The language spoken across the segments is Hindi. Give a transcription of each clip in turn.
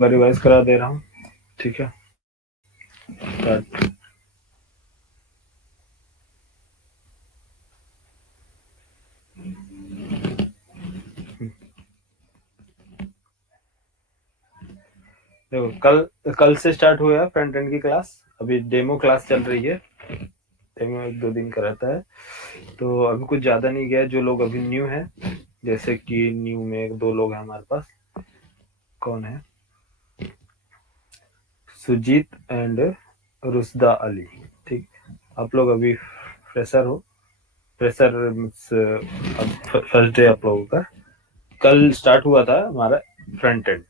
बार रिवाइज करा दे रहा हूँ, ठीक है। स्टार्ट। देखो, कल कल से स्टार्ट हुआ है फ्रंट एंड की क्लास। अभी डेमो क्लास चल रही है। डेमो 1-2 दिन का रहता है, तो अभी कुछ ज्यादा नहीं गया। जो लोग अभी न्यू है, जैसे कि न्यू में 1-2 लोग हैं हमारे पास। कौन है? सुजीत एंड रुशदा अली। ठीक, आप लोग अभी फ्रेशर हो। फ्रेशर अब फर्स्ट डे आप लोगों का। कल स्टार्ट हुआ था हमारा फ्रंट एंड।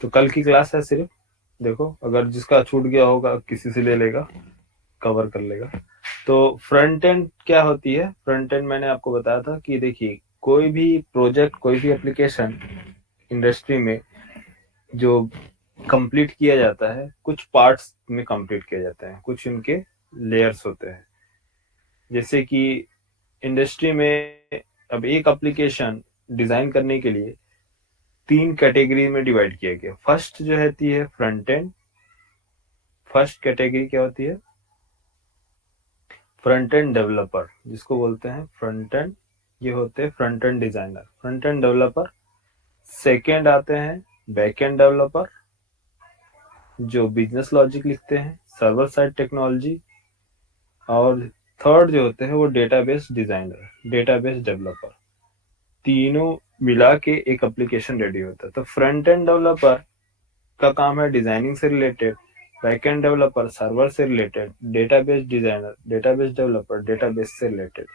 तो कल की क्लास है सिर्फ। देखो, अगर जिसका छूट गया होगा किसी से ले लेगा, कवर कर लेगा। तो फ्रंट एंड क्या होती है? फ्रंट एंड मैंने आपको बताया था कि देखिए, कोई भी प्रोजेक्ट, कोई भी एप्लीकेशन इंडस्ट्री में जो कंप्लीट किया जाता है, कुछ पार्ट्स में कंप्लीट किया जाता है, कुछ इनके लेयर्स होते हैं। जैसे कि इंडस्ट्री में अब एक एप्लीकेशन डिजाइन करने के लिए 3 कैटेगरी में डिवाइड किया गया। फर्स्ट जो होती है फ्रंट एंड। फर्स्ट कैटेगरी क्या होती है? फ्रंट एंड डेवलपर, जिसको बोलते हैं फ्रंट एंड। ये होते हैं front end designer, front end developer. Second आते हैं बैक एंड डेवलपर, जो बिजनेस लॉजिक लिखते हैं, सर्वर साइड टेक्नोलॉजी। और थर्ड जो होते हैं वो डेटाबेस डिजाइनर, डेटाबेस डेवलपर। तीनों मिला के एक एप्लीकेशन रेडी होता है। तो फ्रंट एंड डेवलपर का काम है डिजाइनिंग से related, back end developer server से related, database designer, database developer database से related.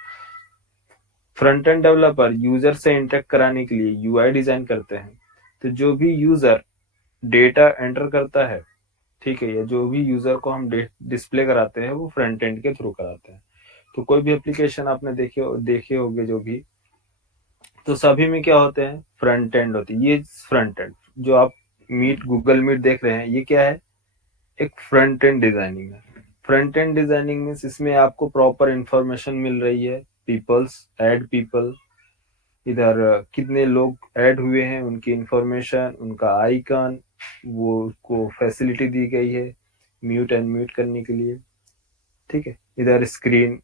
Front end developer user से इंटरेक्ट कराने के लिए यूआई डिजाइन करते हैं। तो जो भी यूजर डेटा एंटर करता है, ठीक है, या जो भी यूजर को हम डिस्प्ले कराते हैं, वो फ्रंट एंड के थ्रू कराते हैं। तो कोई भी एप्लीकेशन आपने देखे होंगे जो भी, तो सभी में क्या होते हैं? फ्रंट एंड होती है। ये फ्रंट एंड जो आप मीट, गूगल मीट देख रहे हैं, ये क्या है? एक फ्रंट एंड डिजाइनिंग है। फ्रंट एंड डिजाइनिंग मीन्स इसमें आपको प्रॉपर इंफॉर्मेशन मिल रही है। पीपल्स, ऐड पीपल, इधर कितने लोग ऐड हुए हैं, उनकी इंफॉर्मेशन, उनका आइकन, वो को फैसिलिटी दी गई है म्यूट एंड म्यूट करने के लिए। ठीक है, इधर स्क्रीन,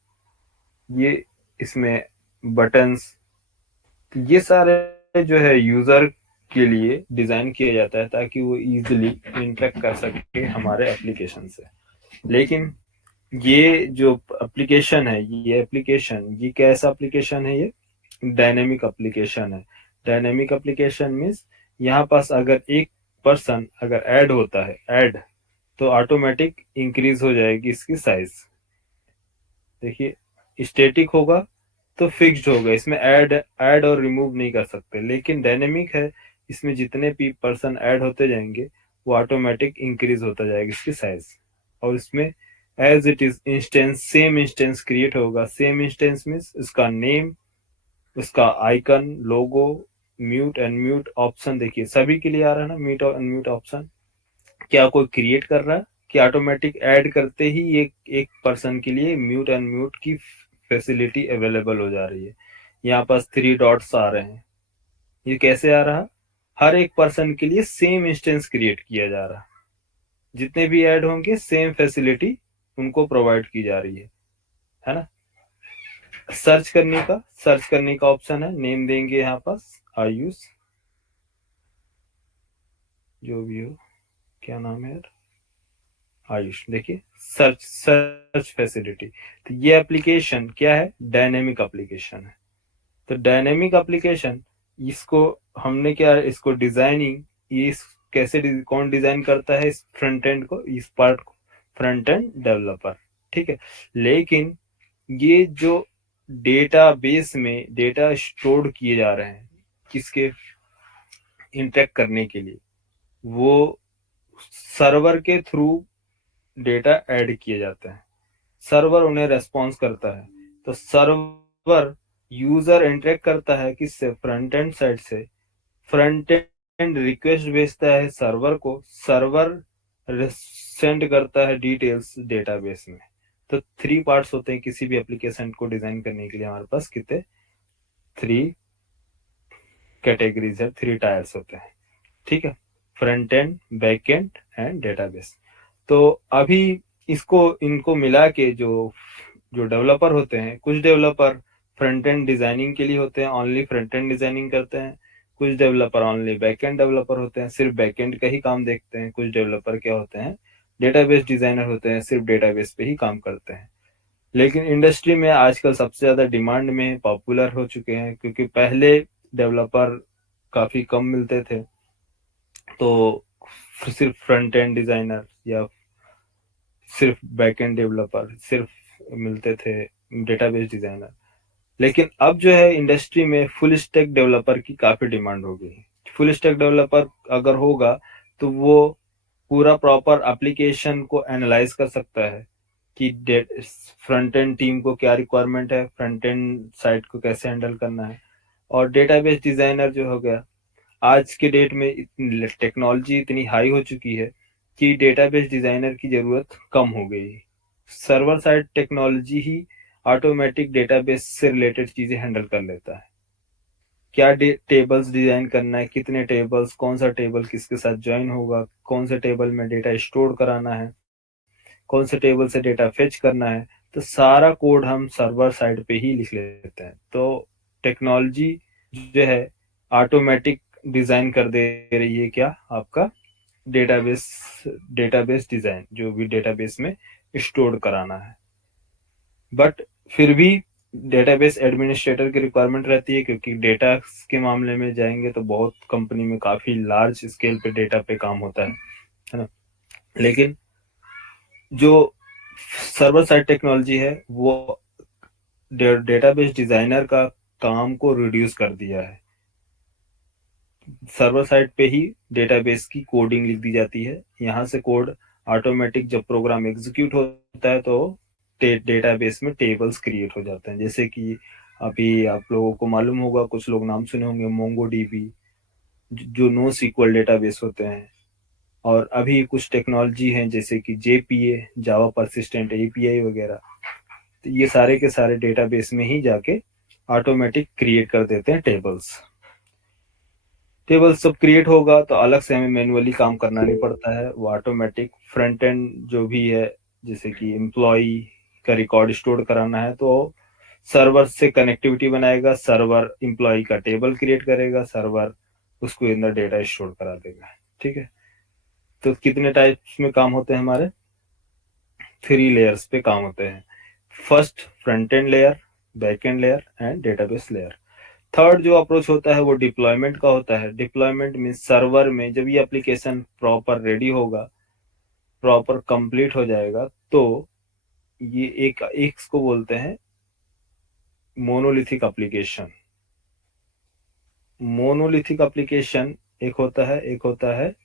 ये इसमें बटन्स। तो ये सारे जो है यूजर के लिए डिजाइन किया जाता है, ताकि वो इजीली इंटरेक्ट कर सके हमारे एप्लीकेशन से। लेकिन ये जो एप्लीकेशन है, ये कैसा एप्लीकेशन है? ये डायनेमिक एप्लीकेशन है। डायनेमिक एप्लीकेशन मीन्स यहाँ पास अगर एक पर्सन अगर ऐड होता है, ऐड, तो ऑटोमेटिक इंक्रीज हो जाएगी इसकी साइज। देखिए, स्टेटिक होगा तो फिक्स्ड होगा, इसमें ऐड ऐड और रिमूव नहीं कर सकते। लेकिन डायनेमिक है, इसमें जितने भी पर्सन ऐड होते जाएंगे, वो ऑटोमेटिक इंक्रीज होता जाएगा इसकी साइज। और इसमें as it is instance, same instance create होगा। सेम इंस्टेंस मीन्स इसका नेम, उसका icon, logo, mute and mute option. देखिए, सभी के लिए आ रहा है ना म्यूट और अनम्यूट ऑप्शन। क्या कोई क्रिएट कर रहा है कि ऑटोमेटिक ऐड करते ही एक एक पर्सन के लिए म्यूट एंड म्यूट की फैसिलिटी अवेलेबल हो जा रही है? यहाँ पास 3 डॉट्स आ रहे हैं। ये कैसे आ रहा? हर एक पर्सन के लिए सेम इंस्टेंस क्रिएट किया जा रहा है। जितने भी ऐड होंगे सेम फैसिलिटी उनको प्रोवाइड की जा रही है ना। सर्च करने का ऑप्शन है, नेम देंगे यहाँ पास आयुष, जो भी हो, क्या नाम है यार? आयुष। देखिए, सर्च सर्च फैसिलिटी। तो ये एप्लीकेशन क्या है? डायनेमिक एप्लीकेशन है। तो डायनेमिक एप्लीकेशन, इसको हमने क्या, इसको डिजाइनिंग, ये कैसे कौन डिजाइन करता है इस फ्रंट एंड को, इस पार्ट को? Front end developer. ठीक है। लेकिन ये जो डेटा बेस में डेटा स्टोर किए जा रहे हैं, किसके इंटरेक्ट करने के लिए, वो सर्वर के थ्रू डेटा ऐड किए जाते हैं। सर्वर उन्हें रेस्पॉन्स करता है। तो सर्वर, यूजर इंटरेक्ट करता है किससे? फ्रंट एंड साइड से। फ्रंट एंड रिक्वेस्ट भेजता है सर्वर को, सर्वर सेंड करता है डिटेल्स डेटाबेस में। तो 3 पार्ट्स होते हैं किसी भी एप्लीकेशन को डिजाइन करने के लिए। हमारे पास कितने? 3 कैटेगरीज है, 3 टायर्स होते हैं। ठीक है, front end, back and and database. तो अभी इनको मिला के जो जो डेवलपर होते हैं, कुछ डेवलपर फ्रंट एंड डिजाइनिंग के लिए होते हैं, ओनली फ्रंट एंड डिजाइनिंग करते हैं। कुछ developer only back end developer होते हैं, सिर्फ बैक एंड का ही काम देखते हैं। कुछ डेवलपर क्या होते हैं, डेटाबेस डिजाइनर होते हैं, सिर्फ डेटाबेस पे ही काम करते हैं। लेकिन इंडस्ट्री में आजकल सबसे ज्यादा डिमांड में पॉपुलर हो चुके हैं, क्योंकि पहले डेवलपर काफी कम मिलते थे, तो सिर्फ फ्रंट एंड डिजाइनर या सिर्फ बैक एंड डेवलपर सिर्फ मिलते थे, डेटाबेस डिजाइनर। लेकिन अब जो है इंडस्ट्री में फुल स्टैक डेवलपर की काफी डिमांड हो गई। फुल स्टैक डेवलपर अगर होगा तो वो पूरा प्रॉपर एप्लीकेशन को एनालाइज कर सकता है कि फ्रंट एंड टीम को क्या रिक्वायरमेंट है, फ्रंट एंड साइट को कैसे हैंडल करना है। और डेटाबेस डिजाइनर जो हो गया, आज के डेट में टेक्नोलॉजी इतनी हाई हो चुकी है कि डेटाबेस डिजाइनर की जरूरत कम हो गई। सर्वर साइड टेक्नोलॉजी ही ऑटोमेटिक डेटाबेस से रिलेटेड चीजें हैंडल कर लेता है। क्या टेबल्स डिजाइन करना है, कितने टेबल्स, कौन सा टेबल किसके साथ ज्वाइन होगा, कौन से टेबल में डेटा स्टोर कराना है, कौन से टेबल से डेटा फेच करना है, तो सारा कोड हम सर्वर साइड पे ही लिख लेते हैं। तो टेक्नोलॉजी जो है ऑटोमेटिक डिजाइन कर दे रही है क्या, आपका डेटाबेस डेटाबेस डिजाइन, जो भी डेटाबेस में स्टोर कराना है। बट फिर भी डेटाबेस एडमिनिस्ट्रेटर की रिक्वायरमेंट रहती है, क्योंकि डेटा के मामले में जाएंगे तो बहुत कंपनी में काफी लार्ज स्केल पे डेटा पे काम होता है ना। लेकिन जो सर्वर साइड टेक्नोलॉजी है वो डेटाबेस डिजाइनर का काम को रिड्यूस कर दिया है। सर्वर साइड पे ही डेटाबेस की कोडिंग लिख दी जाती है, यहाँ से कोड ऑटोमेटिक जब प्रोग्राम एग्जीक्यूट होता है तो डेटाबेस में टेबल्स क्रिएट हो जाते हैं। जैसे कि अभी आप लोगों को मालूम होगा, कुछ लोग नाम सुने होंगे, मोंगो डीबी, जो नो सीक्वल डेटाबेस होते हैं। और अभी कुछ टेक्नोलॉजी हैं जैसे कि जेपीए, जावा परसिस्टेंट एपीआई वगैरह, तो ये सारे के सारे डेटाबेस में ही जाके ऑटोमेटिक क्रिएट कर देते हैं टेबल्स। टेबल सब क्रिएट होगा तो अलग से हमें मैन्युअली काम करना नहीं पड़ता है, वो ऑटोमेटिक फ्रंट एंड जो भी है, जैसे कि एम्प्लॉय का रिकॉर्ड स्टोर कराना है तो सर्वर से कनेक्टिविटी बनाएगा, सर्वर एम्प्लॉय का टेबल क्रिएट करेगा, सर्वर उसको अंदर डेटा स्टोर करा देगा। ठीक है, तो कितने टाइप्स में काम होते हैं हमारे, 3 लेयर्स पे काम होते हैं। First front end layer, back and layer and database layer. Third जो अप्रोच होता है वो डिप्लॉयमेंट का होता है। डिप्लॉयमेंट मीन सर्वर में जब ये एप्लीकेशन प्रॉपर रेडी होगा, प्रॉपर कंप्लीट हो जाएगा, तो ये एक इसको बोलते हैं मोनोलिथिक एप्लीकेशन। मोनोलिथिक एप्लीकेशन एक होता है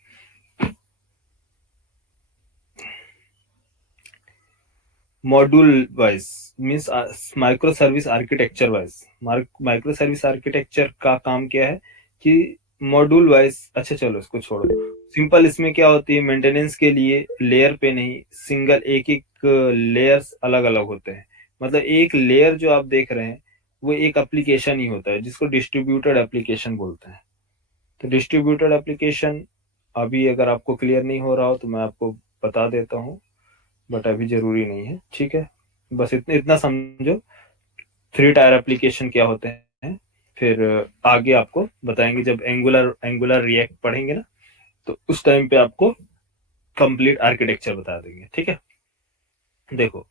module wise, means micro service architecture wise. Micro service architecture का काम क्या है कि मॉड्यूल वाइज, अच्छा चलो इसको छोड़ो, सिंपल इसमें क्या होती है, मेंटेनेंस के लिए लेयर पे नहीं, सिंगल एक एक लेयर्स अलग अलग होते हैं। मतलब एक लेयर जो आप देख रहे हैं वो एक एप्लीकेशन ही होता है, जिसको डिस्ट्रीब्यूटेड एप्लीकेशन बोलते हैं। तो डिस्ट्रीब्यूटेड एप्लीकेशन अभी अगर आपको क्लियर नहीं हो रहा हो तो मैं आपको बता देता हूँ, बट अभी जरूरी नहीं है, ठीक है। बस इतना इतना समझो 3 टायर एप्लीकेशन क्या होते हैं। फिर आगे आपको बताएंगे जब एंगुलर एंगुलर रिएक्ट पढ़ेंगे ना, तो उस टाइम पे आपको कंप्लीट आर्किटेक्चर बता देंगे, ठीक है। देखो,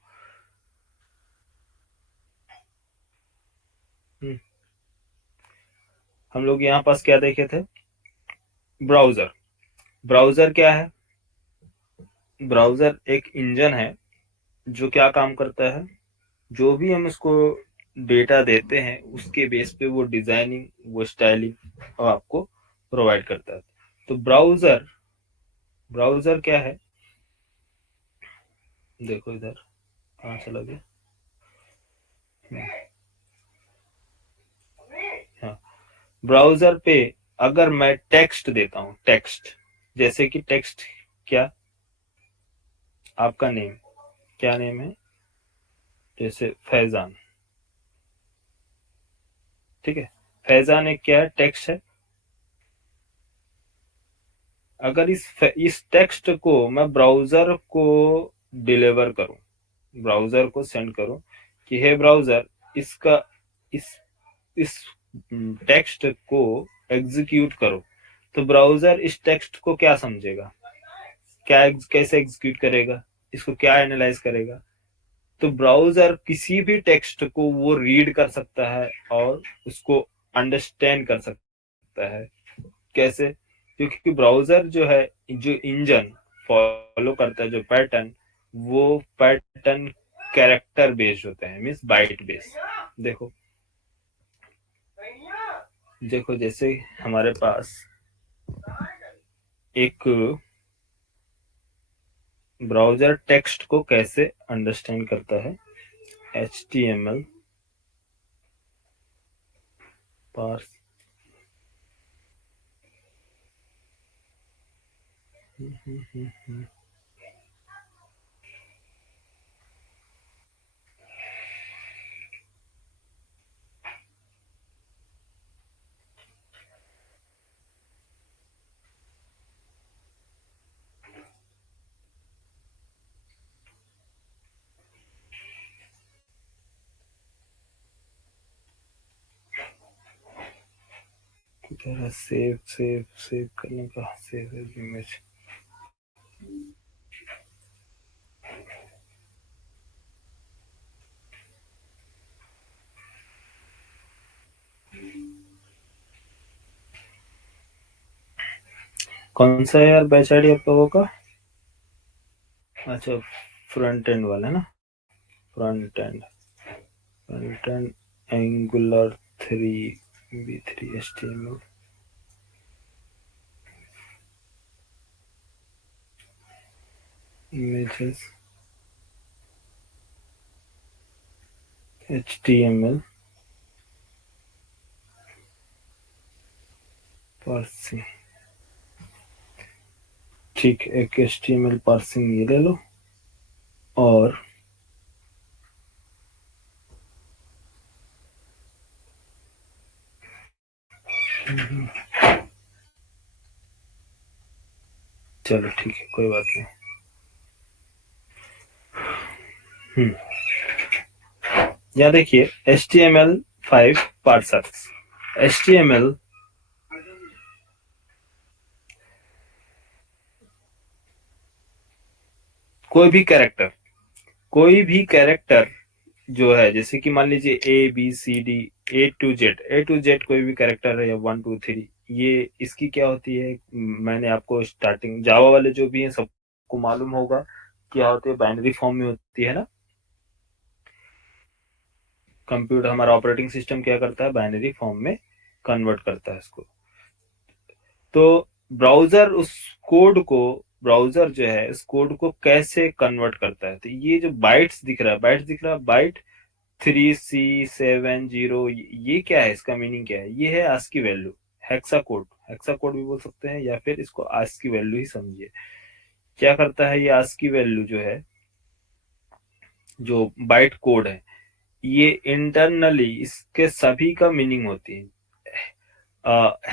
हम्म, हम लोग यहाँ पास क्या देखे थे, ब्राउजर। ब्राउजर क्या है, ब्राउजर एक इंजन है जो क्या काम करता है, जो भी हम उसको डेटा देते हैं उसके बेस पे वो डिजाइनिंग, वो स्टाइलिंग आपको प्रोवाइड करता है। तो ब्राउजर, ब्राउजर क्या है, देखो इधर कहाँ चला गया, हाँ, ब्राउजर पे अगर मैं टेक्स्ट देता हूँ, टेक्स्ट, जैसे कि टेक्स्ट क्या, आपका नेम, क्या नेम है, जैसे फैजान, ठीक है। फैजान एक क्या है, टेक्स्ट है। अगर इस टेक्स्ट को मैं ब्राउजर को डिलीवर करूं, ब्राउजर को सेंड करूं कि हे ब्राउजर इसका इस टेक्स्ट को एग्जीक्यूट करो, तो ब्राउजर इस टेक्स्ट को क्या समझेगा, क्या कैसे एग्जीक्यूट करेगा, इसको क्या एनालाइज करेगा। तो ब्राउजर किसी भी टेक्स्ट को वो रीड कर सकता है और उसको अंडरस्टैंड कर सकता है। कैसे? क्योंकि ब्राउजर जो है, जो इंजन फॉलो करता है, जो पैटर्न, वो पैटर्न कैरेक्टर बेस्ड होते हैं, मीन्स बाइट बेस्ड। देखो देखो जैसे हमारे पास एक ब्राउजर टेक्स्ट को कैसे अंडरस्टैंड करता है, HTML parse save save save करने का, सेव एज इमेज। कौन सा है यार बैच आईडी आप लोगों का? अच्छा, फ्रंट एंड वाला है ना, front end angular 3v3 HTML images HTML parsing. ठीक, एक HTML पार्सिंग ये ले लो, और चलो ठीक है, कोई बात नहीं। यहाँ देखिए HTML5 पार्सर्स। HTML कोई भी कैरेक्टर जो है, जैसे कि मान लीजिए ABCD A to Z कोई भी कैरेक्टर है, या 1 2 3, ये इसकी क्या होती है, मैंने आपको स्टार्टिंग जावा वाले जो भी हैं सबको मालूम होगा क्या होती है, बाइनरी फॉर्म में होती है ना। कंप्यूटर, हमारा ऑपरेटिंग सिस्टम क्या करता है, बाइनरी फॉर्म में कन्वर्ट करता है इसको। तो ब्राउजर उस कोड को, ब्राउजर जो है इस कोड को कैसे कन्वर्ट करता है, तो ये जो बाइट्स दिख रहा है, बाइट 3C7 0, ये क्या है, इसका मीनिंग क्या है, ये है आस्की वैल्यू, हेक्सा कोड भी बोल सकते हैं, या फिर इसको आस्की वैल्यू ही समझिए। क्या करता है ये आस्की वैल्यू जो है, जो बाइट कोड है, ये इंटरनली इसके सभी का मीनिंग होती है।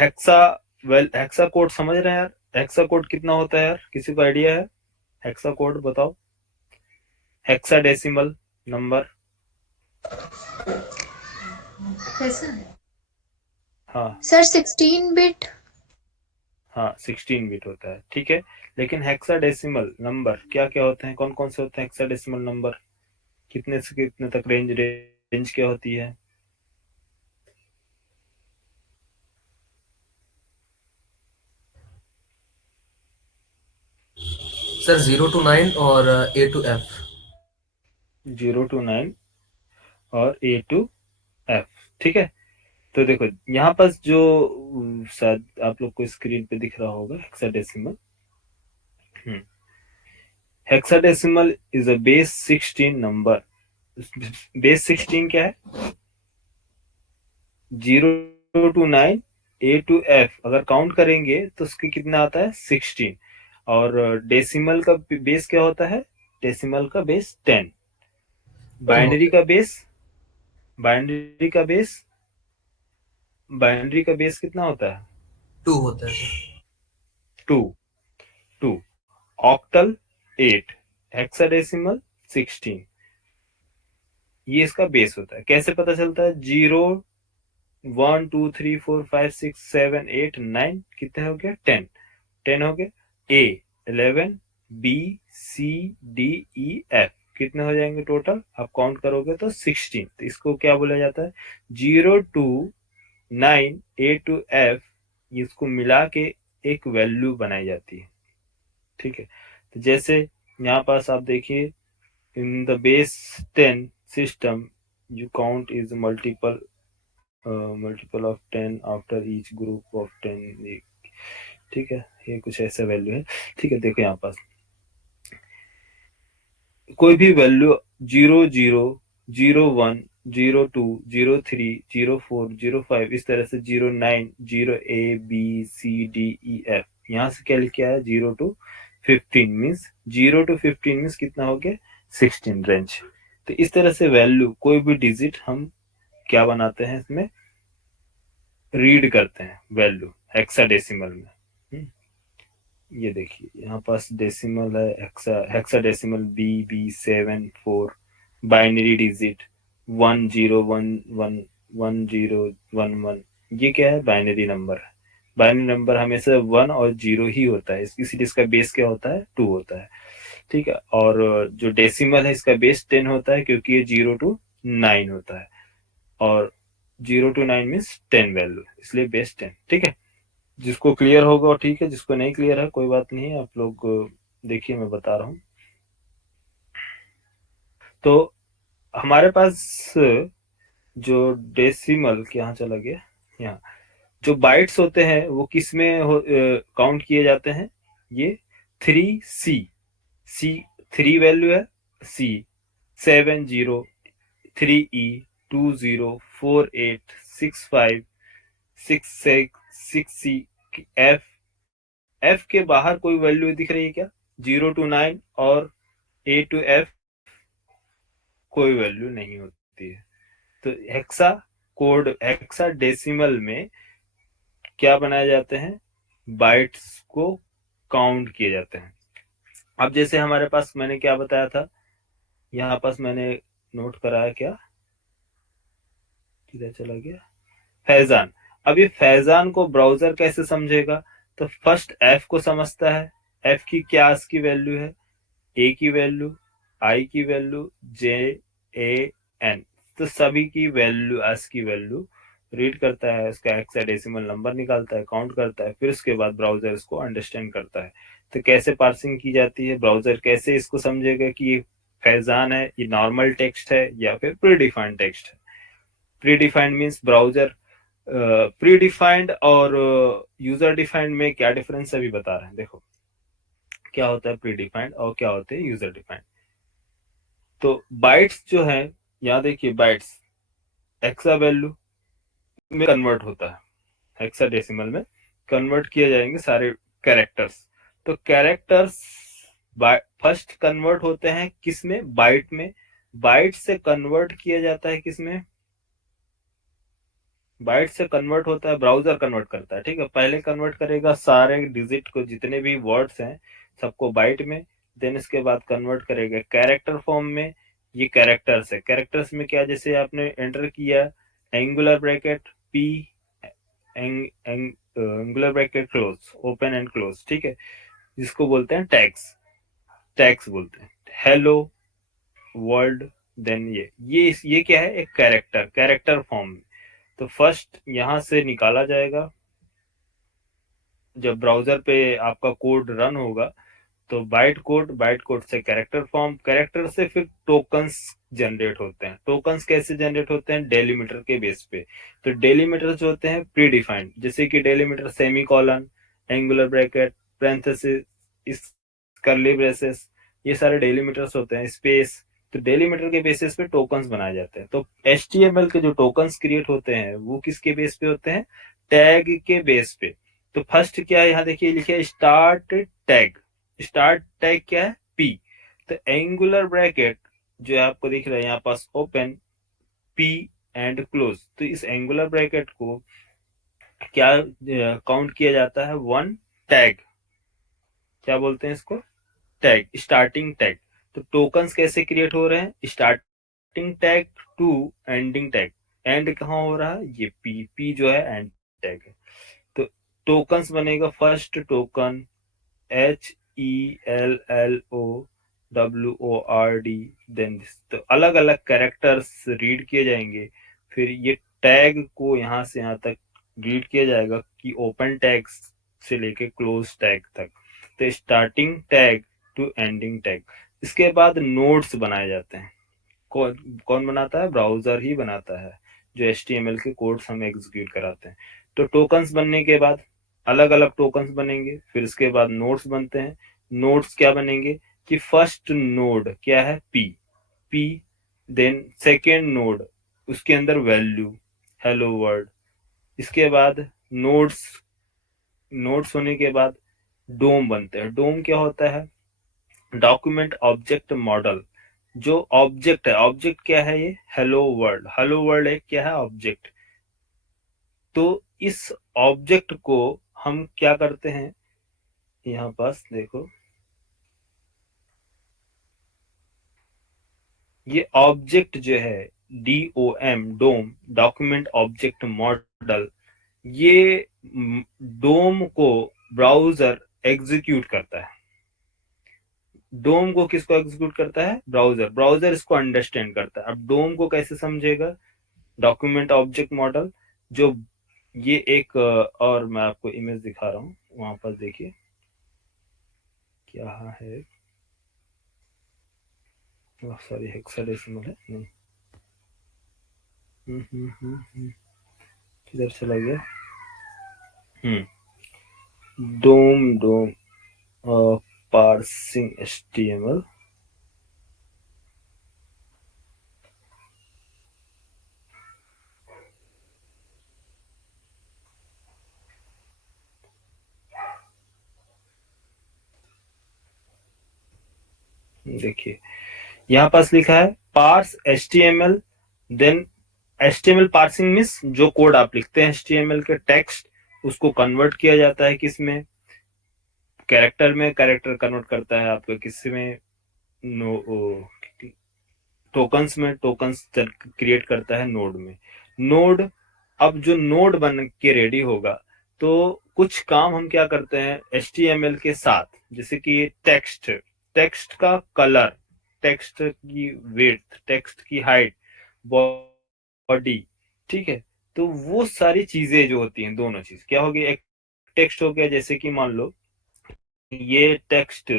हेक्सा हेक्सा कोड समझ रहे हैं यार? हेक्सा कोड कितना होता है यार, किसी को आइडिया है? हेक्सा कोड बताओ, हेक्सा डेसिमल नंबर। कैसा? हाँ सर 16 बिट। हाँ, 16 बिट होता है, ठीक है। लेकिन हेक्साडेसिमल नंबर क्या क्या होते हैं, कौन कौन से होते हैं हेक्साडेसिमल नंबर, कितने से कितने तक रेंज क्या होती है? सर 0 to 9 और A to F। 0 to 9 और A to F, ठीक है। तो देखो यहाँ पर जो शायद आप लोग को स्क्रीन पे दिख रहा होगा hexadecimal. Hexadecimal is a base 16 number. Base 16 क्या है? 0 to 9 A to F अगर काउंट करेंगे तो उसके कितना आता है, 16। और डेसिमल का बेस क्या होता है, डेसिमल का बेस 10। बाइनरी का बेस बाइनरी का बेस बाइनरी का बेस कितना होता है? 2 होता है सर। 2। 2, octal 8, hexadecimal 16। ये इसका बेस होता है। कैसे पता चलता है? 0 1 2 3 4 5 6 7 8 9, कितने हो गए? 10। 10 हो गए। A 11, B C D E F कितने हो जाएंगे टोटल? आप काउंट करोगे तो 16। तो इसको क्या बोला जाता है? 0 टू 9 ए टू एफ, इसको मिला के एक वैल्यू बनाई जाती है। ठीक है, तो जैसे यहाँ पास आप देखिए, in the base 10 system you count is multiple of 10 after each group of 10। ठीक है, ये कुछ ऐसा वैल्यू है। ठीक है, देखो यहाँ पास कोई भी वैल्यू 0 0 0 1 0 2 0 3 0 4 0 5, इस तरह से 0 9 0 A B C D E F, यहाँ से क्या लिखा है? 0 टू 15 मीन्स 0 टू 15 मीन्स कितना हो गया? 16 रेंज। तो इस तरह से वैल्यू कोई भी डिजिट हम क्या बनाते हैं, इसमें रीड करते हैं वैल्यू हेक्साडेसिमल में। ये देखिए यहाँ पास डेसिमल है, हेक्साडेसिमल B7 4, बाइनरी डिजिट 101111, ये क्या है? बाइनरी नंबर है। बाइनरी नंबर हमेशा 1 और 0 ही होता है, इसीलिए इसका बेस क्या होता है? 2 होता है। ठीक है, और जो डेसिमल है इसका बेस 10 होता है, क्योंकि ये 0 टू 9 होता है, और 0 टू 9 मीन्स 10 वैल्यू, इसलिए बेस 10। ठीक है, जिसको क्लियर होगा और ठीक है, जिसको नहीं क्लियर है कोई बात नहीं है, आप लोग देखिए मैं बता रहा हूं। तो हमारे पास जो डेसिमल यहाँ चला गया, यहाँ जो बाइट्स होते हैं वो किस में काउंट किए जाते हैं? ये 3C, सी 3 वैल्यू है, सी 7 0 3E 2 0 4 8 6 5 6 6C। एफ, एफ के बाहर कोई वैल्यू दिख रही है क्या? 0 टू 9 और ए टू एफ कोई वैल्यू नहीं होती है। तो हेक्सा कोड, हेक्सा डेसिमल में क्या बनाए जाते हैं? बाइट्स को काउंट किए जाते हैं। अब जैसे हमारे पास मैंने क्या बताया था, यहाँ पास मैंने नोट कराया, क्या किधर चला गया? फैजान। अब ये फैजान को ब्राउजर कैसे समझेगा? तो फर्स्ट एफ को समझता है, एफ की क्या इसकी वैल्यू है? ए की वैल्यू, आई की वैल्यू, जे ए एन, तो सभी की वैल्यू, एस की वैल्यू रीड करता है, उसका हेक्साडेसिमल नंबर निकालता है, काउंट करता है, फिर उसके बाद ब्राउजर इसको अंडरस्टैंड करता है। तो कैसे पार्सिंग की जाती है? ब्राउजर कैसे इसको समझेगा कि ये फैजान है, ये नॉर्मल टेक्स्ट है या फिर प्री डिफाइंड टेक्स्ट है? Pre defined means browser, pre defined और यूजर डिफाइंड में क्या डिफरेंस अभी बता रहे हैं। देखो क्या होता है प्री डिफाइंड और क्या होते हैं यूजर डिफाइंड। तो बाइट्स जो है, यहाँ देखिए बाइट्स एक्सा वैल्यू में कन्वर्ट होता है, हेक्साडेसिमल में कन्वर्ट किए जाएंगे सारे कैरेक्टर्स। तो कैरेक्टर्स फर्स्ट कन्वर्ट होते हैं किस में? बाइट में। बाइट से कन्वर्ट किया जाता है किस में? बाइट से कन्वर्ट होता है, ब्राउजर कन्वर्ट करता है। ठीक है, पहले कन्वर्ट करेगा सारे डिजिट को, जितने भी वर्ड्स हैं सबको बाइट में, देन इसके बाद कन्वर्ट करेगा कैरेक्टर फॉर्म में। ये कैरेक्टर्स है, कैरेक्टर्स में क्या, जैसे आपने एंटर किया angular bracket P, angular bracket close, open and close. ठीक है, जिसको बोलते हैं टैग्स, टैग्स बोलते हैं। हेलो वर्ल्ड, देन ये क्या है? एक कैरेक्टर, कैरेक्टर फॉर्म। तो फर्स्ट यहां से निकाला जाएगा, जब ब्राउजर पे आपका कोड रन होगा तो बाइट कोड, बाइट कोड से कैरेक्टर फॉर्म, कैरेक्टर से फिर टोकन्स जनरेट होते हैं। टोकन्स कैसे जनरेट होते हैं? डेलीमीटर के बेस पे। तो डेलीमीटर जो होते हैं प्री डिफाइंड, जैसे कि delimiter semi colon, angular bracket, parenthesis, curly braces, ये सारे डेलीमीटर्स होते हैं। स्पेस, तो डेलीमीटर के बेसिस पे टोकन्स बनाए जाते हैं। तो HTML के जो टोकन्स क्रिएट होते हैं वो किसके बेस पे होते हैं? टैग के बेस पे। तो फर्स्ट क्या है, यहाँ देखिए लिखे स्टार्ट टैग। स्टार्ट टैग क्या है? पी। तो एंगुलर ब्रैकेट जो आपको दिख रहा है यहाँ पास, ओपन पी एंड क्लोज। तो इस एंगुलर ब्रैकेट को क्या काउंट किया जाता है? 1 टैग। क्या बोलते हैं इसको, टैग, स्टार्टिंग टैग। तो टोकन्स कैसे क्रिएट हो रहे हैं, starting tag to ending tag. End कहाँ हो रहा है, ये पी, पी जो है एंड टैग है। तो टोकन्स बनेगा, फर्स्ट टोकन HELLOWORD, देन तो अलग अलग कैरेक्टर्स रीड किए जाएंगे। फिर ये टैग को यहाँ से यहाँ तक रीड किया जाएगा कि ओपन टैग से लेके क्लोज टैग तक। तो starting tag to ending tag. इसके बाद नोड्स बनाए जाते हैं। कौन कौन बनाता है, ब्राउजर ही बनाता है, जो HTML के कोड्स हमें एग्जीक्यूट कराते हैं। तो टोकन्स बनने के बाद अलग अलग टोकन्स बनेंगे, फिर इसके बाद नोड्स बनते हैं। नोड्स क्या बनेंगे कि फर्स्ट नोड क्या है, P, P, then second node, उसके अंदर वैल्यू हेलो वर्ल्ड। इसके बाद नोड्स, नोड्स होने के बाद डोम बनते हैं। डोम क्या होता है, डॉक्यूमेंट ऑब्जेक्ट मॉडल। जो ऑब्जेक्ट है, ऑब्जेक्ट क्या है, ये हेलो वर्ल्ड, हेलो वर्ल्ड एक क्या है, ऑब्जेक्ट। तो इस ऑब्जेक्ट को हम क्या करते हैं, यहाँ पास देखो, ये ऑब्जेक्ट जो है DOM, डोम, डॉक्यूमेंट ऑब्जेक्ट मॉडल, ये डोम को ब्राउजर एग्जीक्यूट करता है। डोम को किसको एग्जीक्यूट करता है, ब्राउजर। ब्राउजर इसको अंडरस्टैंड करता है। अब डोम को कैसे समझेगा, डॉक्यूमेंट ऑब्जेक्ट मॉडल, जो ये एक और मैं आपको इमेज दिखा रहा हूँ, वहां पर देखिए क्या है, सॉरी हेक्साडेसिमल है नहीं, किधर चला गया, डोम, डोम पार्सिंग HTML। देखिए यहाँ पास लिखा है parse HTML, then HTML parsing means जो कोड आप लिखते हैं HTML के टेक्स्ट, उसको कन्वर्ट किया जाता है किस में, कैरेक्टर में। कैरेक्टर कन्वर्ट करता है आपका किस में, नो टोकन्स में। टोकन्स क्रिएट करता है नोड में। नोड, अब जो नोड बन के रेडी होगा, तो कुछ काम हम क्या करते हैं HTML के साथ, जैसे कि टेक्स्ट, टेक्स्ट का कलर, टेक्स्ट की विड्थ, टेक्स्ट की हाइट, बॉडी, ठीक है। तो वो सारी चीजें जो होती हैं, दोनों चीज क्या होगी, एक टेक्स्ट हो गया, जैसे कि मान लो ये टेक्स्ट,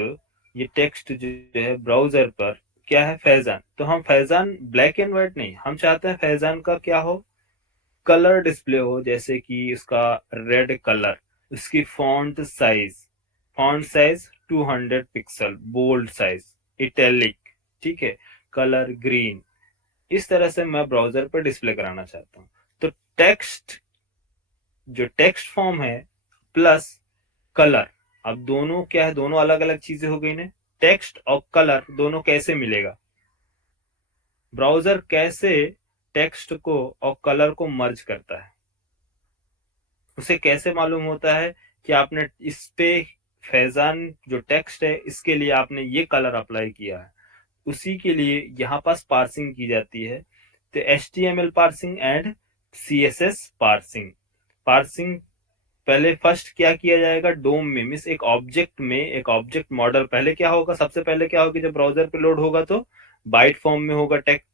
ये टेक्स्ट जो है ब्राउजर पर क्या है, फैजान। तो हम फैजान ब्लैक एंड व्हाइट नहीं, हम चाहते हैं फैजान का क्या हो, कलर डिस्प्ले हो, जैसे कि इसका रेड कलर, उसकी font size 200 pixel, bold size, italic, ठीक है, कलर ग्रीन। इस तरह से मैं ब्राउजर पर डिस्प्ले कराना चाहता हूँ। तो टेक्स्ट, जो टेक्स्ट फॉर्म है प्लस कलर, अब दोनों क्या है, दोनों अलग अलग चीजें हो गई ना। टेक्स्ट और कलर दोनों कैसे मिलेगा, ब्राउजर कैसे टेक्स्ट को और कलर को मर्ज करता है, उसे कैसे मालूम होता है कि आपने इस पे फैजान जो टेक्स्ट है इसके लिए आपने ये कलर अप्लाई किया है। उसी के लिए यहाँ पास पार्सिंग की जाती है। तो HTML parsing and CSS parsing. Parsing पहले फर्स्ट क्या किया जाएगा, डोम में, मीन्स एक ऑब्जेक्ट में, एक ऑब्जेक्ट मॉडल पहले क्या होगा, सबसे पहले क्या होगा, जब ब्राउजर पे लोड होगा तो बाइट फॉर्म में होगा टेक्स्ट।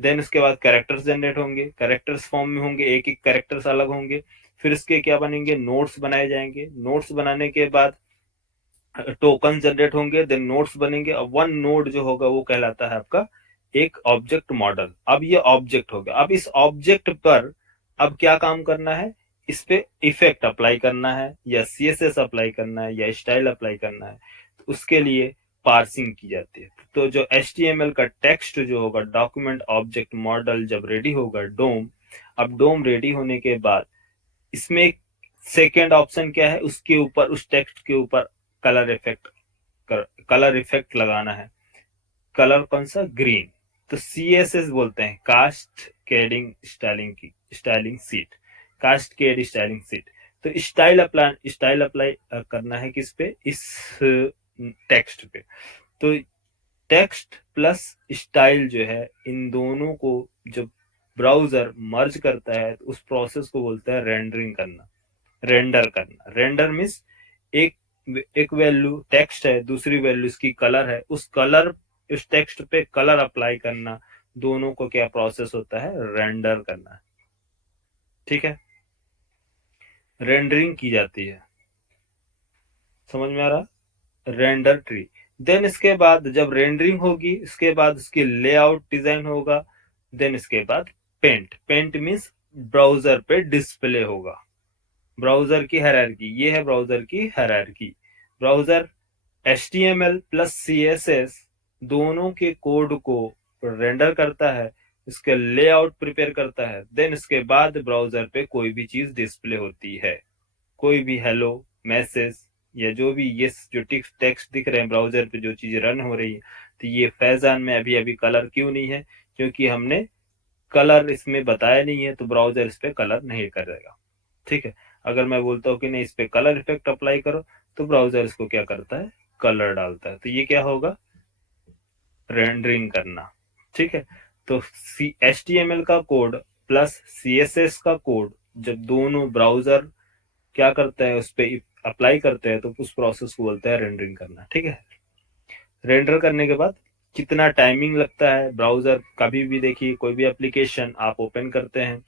देन उसके बाद कैरेक्टर्स जनरेट होंगे, कैरेक्टर्स फॉर्म में होंगे, एक एक कैरेक्टर्स अलग होंगे। फिर इसके क्या बनेंगे, नोट्स बनाए जाएंगे। नोट्स बनाने के बाद टोकन जनरेट होंगे, देन नोट्स बनेंगे। अब वन नोड जो होगा वो कहलाता है आपका एक ऑब्जेक्ट मॉडल। अब ये ऑब्जेक्ट हो गया। अब इस ऑब्जेक्ट पर अब क्या काम करना है, इस पे इफेक्ट अप्लाई करना है, या CSS अप्लाई करना है, या स्टाइल अप्लाई करना है, तो उसके लिए पार्सिंग की जाती है। तो जो HTML का टेक्स्ट जो होगा, डॉक्यूमेंट ऑब्जेक्ट मॉडल जब रेडी होगा, डोम, अब डोम रेडी होने के बाद इसमें सेकेंड ऑप्शन क्या है, उसके ऊपर, उस टेक्स्ट के ऊपर कलर इफेक्ट, कलर इफेक्ट लगाना है। कलर कौन सा, ग्रीन। तो CSS बोलते हैं कास्ट कैडिंग स्टाइलिंग की, styling sheet, cascading styling sheet. तो स्टाइल अप्लाई करना है किस पे, इस टेक्स्ट पे। तो टेक्स्ट प्लस स्टाइल जो है, इन दोनों को जब ब्राउजर मर्ज करता है तो उस प्रोसेस को बोलता है रेंडरिंग करना, रेंडर करना। रेंडर मीन्स एक एक वैल्यू टेक्स्ट है, दूसरी वैल्यू इसकी कलर है, उस कलर, उस टेक्स्ट पे कलर अप्लाई करना, दोनों को क्या प्रोसेस होता है, रेंडर करना। ठीक है, रेंडरिंग की जाती है, समझ में आ रहा, रेंडर ट्री। देन इसके बाद जब रेंडरिंग होगी, इसके बाद उसकी लेआउट डिजाइन होगा, देन इसके बाद पेंट। पेंट मीन्स ब्राउजर पे डिस्प्ले होगा, ब्राउजर की हायरार्की, ये है ब्राउजर की hierarchy. Browser HTML plus CSS दोनों के कोड को रेंडर करता है, इसके लेआउट प्रिपेयर करता है, देन इसके बाद ब्राउजर पे कोई भी चीज डिस्प्ले होती है, कोई भी हेलो मैसेज या जो भी ये जो टेक्स्ट दिख रहे हैं ब्राउजर पे, जो चीज रन हो रही है। तो ये फैजान में अभी अभी कलर क्यों नहीं है, क्योंकि हमने कलर इसमें बताया नहीं है, तो ब्राउजर इस पे कलर नहीं करेगा। ठीक है, अगर मैं बोलता हूँ कि नहीं इस पे कलर इफेक्ट अप्लाई करो, तो ब्राउजर इसको क्या करता है, कलर डालता है। तो ये क्या होगा, रेंडरिंग करना। ठीक है, तो HTML का कोड प्लस CSS का कोड जब दोनों ब्राउजर क्या करता है, उस पर अप्लाई करते हैं, तो उस प्रोसेस को बोलते हैं रेंडरिंग करना। ठीक है, रेंडर करने के बाद कितना टाइमिंग लगता है, ब्राउजर कभी भी देखिए कोई भी एप्लीकेशन आप ओपन करते हैं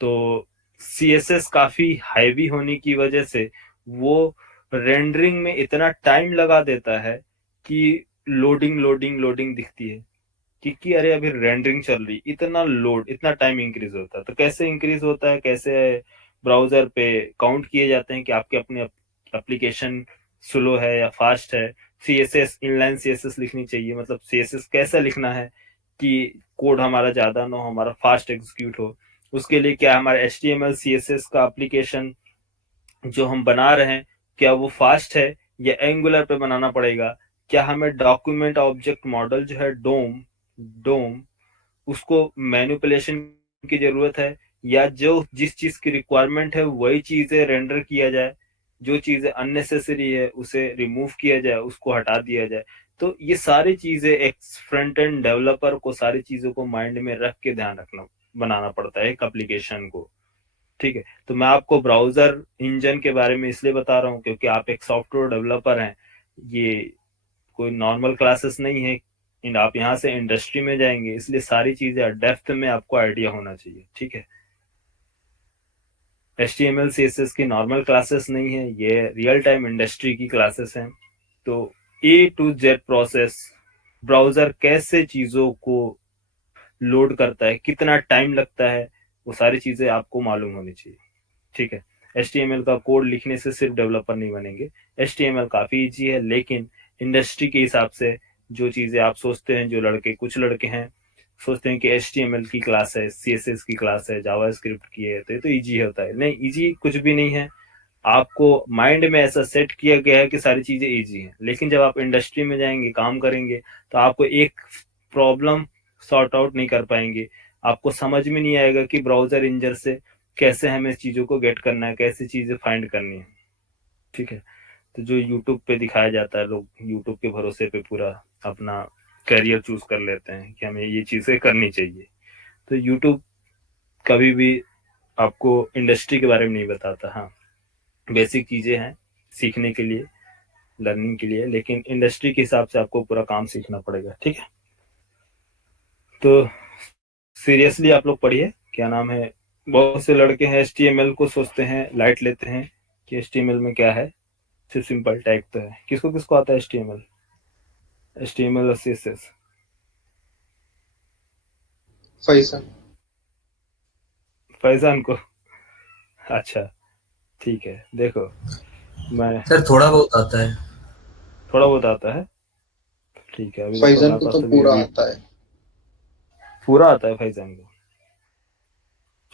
तो CSS काफी हैवी होने की वजह से वो रेंडरिंग में इतना टाइम लगा देता है कि लोडिंग लोडिंग लोडिंग दिखती है कि अरे अभी रेंडरिंग चल रही, इतना लोड, इतना टाइम इंक्रीज होता है। तो कैसे इंक्रीज होता है, कैसे ब्राउजर पे काउंट किए जाते हैं कि आपके अपने एप्लीकेशन स्लो है या फास्ट है। CSS, इनलाइन CSS लिखनी चाहिए, मतलब CSS कैसा लिखना है कि कोड हमारा ज्यादा ना हो, हमारा फास्ट एग्जीक्यूट हो। उसके लिए क्या हमारा HTML CSS का एप्लीकेशन जो हम बना रहे हैं, क्या वो फास्ट है या एंगुलर पे बनाना पड़ेगा, क्या हमें डॉक्यूमेंट ऑब्जेक्ट मॉडल जो है डोम डोम उसको मैनिपुलेशन की जरूरत है, या जो जिस चीज की रिक्वायरमेंट है वही चीजें रेंडर किया जाए, जो चीजें अननेसेसरी है उसे रिमूव किया जाए, उसको हटा दिया जाए। तो ये सारी चीजें एक फ्रंट एंड डेवलपर को सारी चीजों को माइंड में रख के ध्यान रखना, बनाना पड़ता है एक एप्लीकेशन को। ठीक है, तो मैं आपको ब्राउजर इंजन के बारे में इसलिए बता रहा हूँ क्योंकि आप एक सॉफ्टवेयर डेवलपर हैं, ये कोई नॉर्मल क्लासेस नहीं है, आप यहाँ से इंडस्ट्री में जाएंगे, इसलिए सारी चीजें डेप्थ में आपको आइडिया होना चाहिए। ठीक है, HTML CSS की नॉर्मल क्लासेस नहीं है, ये रियल टाइम इंडस्ट्री की क्लासेस हैं। तो A to Z process, browser कैसे चीजों को लोड करता है, कितना टाइम लगता है, वो सारी चीजें आपको मालूम होनी चाहिए। ठीक है, HTML का कोड लिखने से सिर्फ डेवलपर नहीं बनेंगे। HTML काफी इजी है, लेकिन इंडस्ट्री के हिसाब से जो चीजें आप सोचते हैं, जो लड़के, कुछ लड़के हैं सोचते हैं कि HTML की क्लास है, CSS की क्लास है, जावास्क्रिप्ट की है, तो ये तो इजी होता है। नहीं, इजी कुछ भी नहीं है। आपको माइंड में ऐसा सेट किया गया है कि सारी चीजें इजी हैं, लेकिन जब आप इंडस्ट्री में जाएंगे, काम करेंगे, तो आपको एक प्रॉब्लम सॉर्ट आउट नहीं कर पाएंगे। आपको समझ में नहीं आएगा कि ब्राउजर इंजन से कैसे हमें चीजों को गेट करना है, कैसे चीजें फाइंड करनी है। ठीक है, तो जो यूट्यूब पे दिखाया जाता है, लोग यूट्यूब के भरोसे पे पूरा अपना करियर चूज कर लेते हैं कि हमें ये चीजें करनी चाहिए। तो यूट्यूब कभी भी आपको इंडस्ट्री के बारे में नहीं बताता। हाँ, बेसिक चीजें हैं सीखने के लिए, लर्निंग के लिए, लेकिन इंडस्ट्री के हिसाब से आपको पूरा काम सीखना पड़ेगा। ठीक है, तो सीरियसली आप लोग पढ़िए, क्या नाम है, बहुत से लड़के हैं HTML को सोचते हैं, लाइट लेते हैं कि HTML में क्या है, सिर्फ सिंपल टैग तो है। किसको किसको आता है HTML और CSS? फैसल। फैजान को, अच्छा ठीक है। देखो, मैं सर थोड़ा बहुत आता है। थोड़ा बहुत आता है, ठीक है। अभी देखो फैजन हमारे को पास तो तो पूरा अभी आता है। पूरा आता है फैजान को,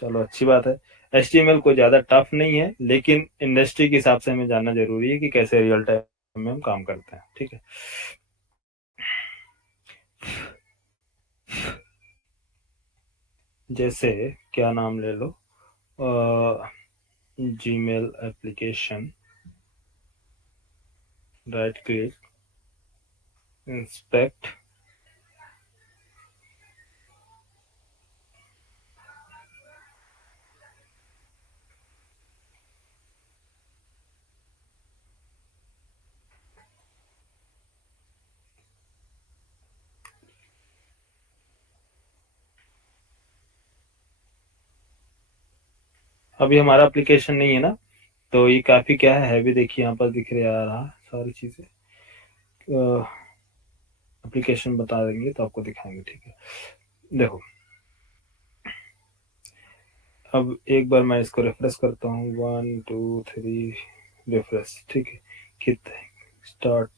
चलो अच्छी बात है। HTML कोई ज्यादा टफ नहीं है, लेकिन इंडस्ट्री के हिसाब से हमें जानना जरूरी है कि कैसे रियल टाइम में हम काम करते हैं। ठीक है, जैसे क्या नाम ले लो, Gmail application, right click, inspect, अभी हमारा एप्लीकेशन नहीं है ना, तो ये काफी क्या है हैवी, देखिए यहाँ पर दिख रहा सारी चीजें, एप्लीकेशन बता देंगे तो आपको दिखाएंगे, ठीक है। देखो अब एक बार मैं इसको रिफ्रेश करता हूँ, 1 2 3 रिफ्रेश, ठीक है। कितने स्टार्ट,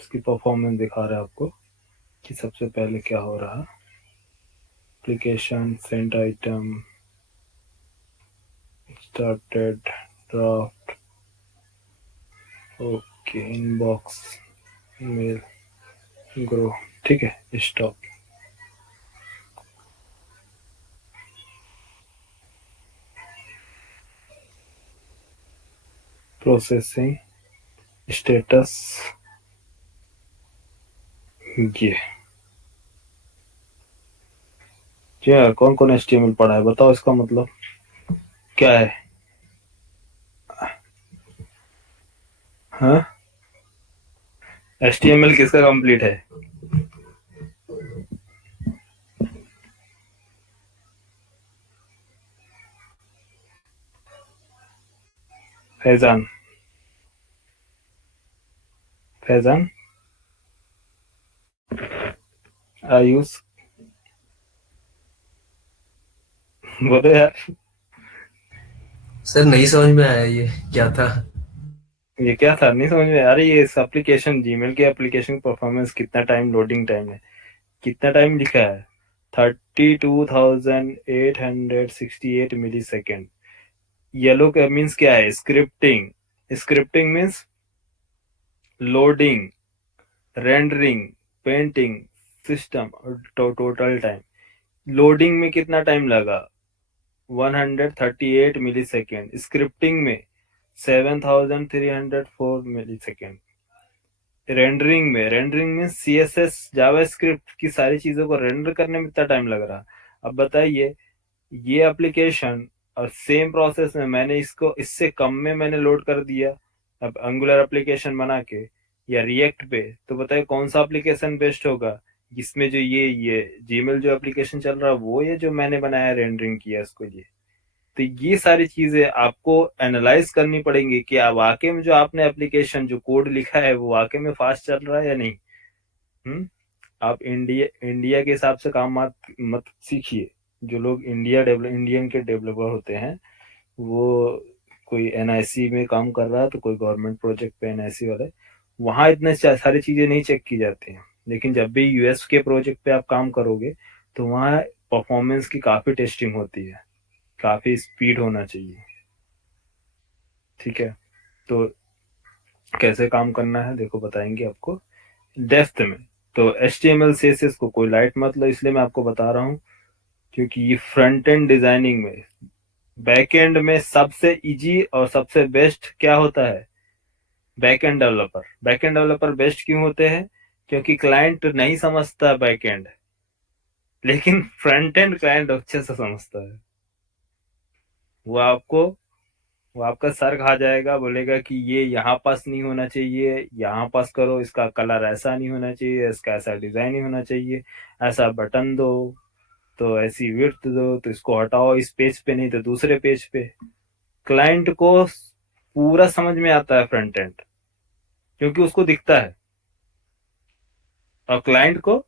इसकी परफॉर्मेंस दिखा रहा है आपको कि सबसे पहले क्या हो रहा है। Application, sent item, started, draft, okay, inbox, mail, grow, ठीक है, स्टॉप। प्रोसेसिंग स्टेटस, ये जी यार, कौन कौन HTML पढ़ा है बताओ, इसका मतलब क्या है? हाँ, HTML किसका कंप्लीट है? फैजान, फैजान, आयुष, बोलो यार। सर नहीं समझ में आया ये क्या था। ये क्या था, नहीं समझ में? अरे ये इस एप्लीकेशन, जीमेल के एप्लीकेशन परफॉर्मेंस, कितना टाइम लोडिंग टाइम है, कितना टाइम लिखा है, 32,868 मिली सेकेंड। येलो का मीन्स क्या है? Scripting. Scripting means loading, rendering, painting, system, total time. Loading में कितना टाइम लगा? 138 मिली सेकेंड। स्क्रिप्टिंग में 7,304 मिली सेकेंड। रेंडरिंग में CSS, जावास्क्रिप्ट की सारी चीजों को रेंडर करने में इतना टाइम लग रहा। अब बताइए, ये एप्लीकेशन और सेम प्रोसेस में मैंने इसको इससे कम में मैंने लोड कर दिया अब एंगुलर एप्लीकेशन बना के या रिएक्ट पे, तो बताइए कौन सा एप्लीकेशन बेस्ट होगा? इसमें जो ये जीमेल जो एप्लीकेशन चल रहा है वो, ये जो मैंने बनाया रेंडरिंग किया इसको, ये तो ये सारी चीजें आपको एनालाइज करनी पड़ेंगी कि वाकई में जो आपने एप्लीकेशन जो कोड लिखा है वो वाकई में फास्ट चल रहा है या नहीं। आप इंडिया के हिसाब से काम मत मत सीखिए। जो लोग इंडियन के डेवलपर होते हैं, वो कोई NIC में काम कर रहा है तो कोई गवर्नमेंट प्रोजेक्ट पे NIC वाले, वहां इतने सारी चीजें नहीं चेक की जाती हैं। लेकिन जब भी US के प्रोजेक्ट पे आप काम करोगे तो वहाँ परफॉर्मेंस की काफी टेस्टिंग होती है, काफी स्पीड होना चाहिए, ठीक है। तो कैसे काम करना है देखो, बताएंगे आपको डेप्थ में। तो HTML CSS को कोई लाइट मत लो, इसलिए मैं आपको बता रहा हूँ क्योंकि ये फ्रंट एंड डिजाइनिंग में, बैक एंड में सबसे इजी और सबसे बेस्ट क्या होता है? Back end developer. Back end developer best क्यों होते हैं? क्योंकि क्लाइंट नहीं समझता बैक एंड, लेकिन फ्रंट एंड क्लाइंट अच्छे से समझता है। वो आपको वो आपका सर खा जाएगा, बोलेगा कि ये यहाँ पास नहीं होना चाहिए, यहाँ पास करो, इसका कलर ऐसा नहीं होना चाहिए, इसका ऐसा डिजाइन नहीं होना चाहिए, ऐसा बटन दो, तो ऐसी विड्थ दो, तो इसको हटाओ इस पेज पे, नहीं तो दूसरे पेज पे। क्लाइंट को पूरा समझ में आता है फ्रंट एंड, क्योंकि उसको दिखता है। और क्लाइंट को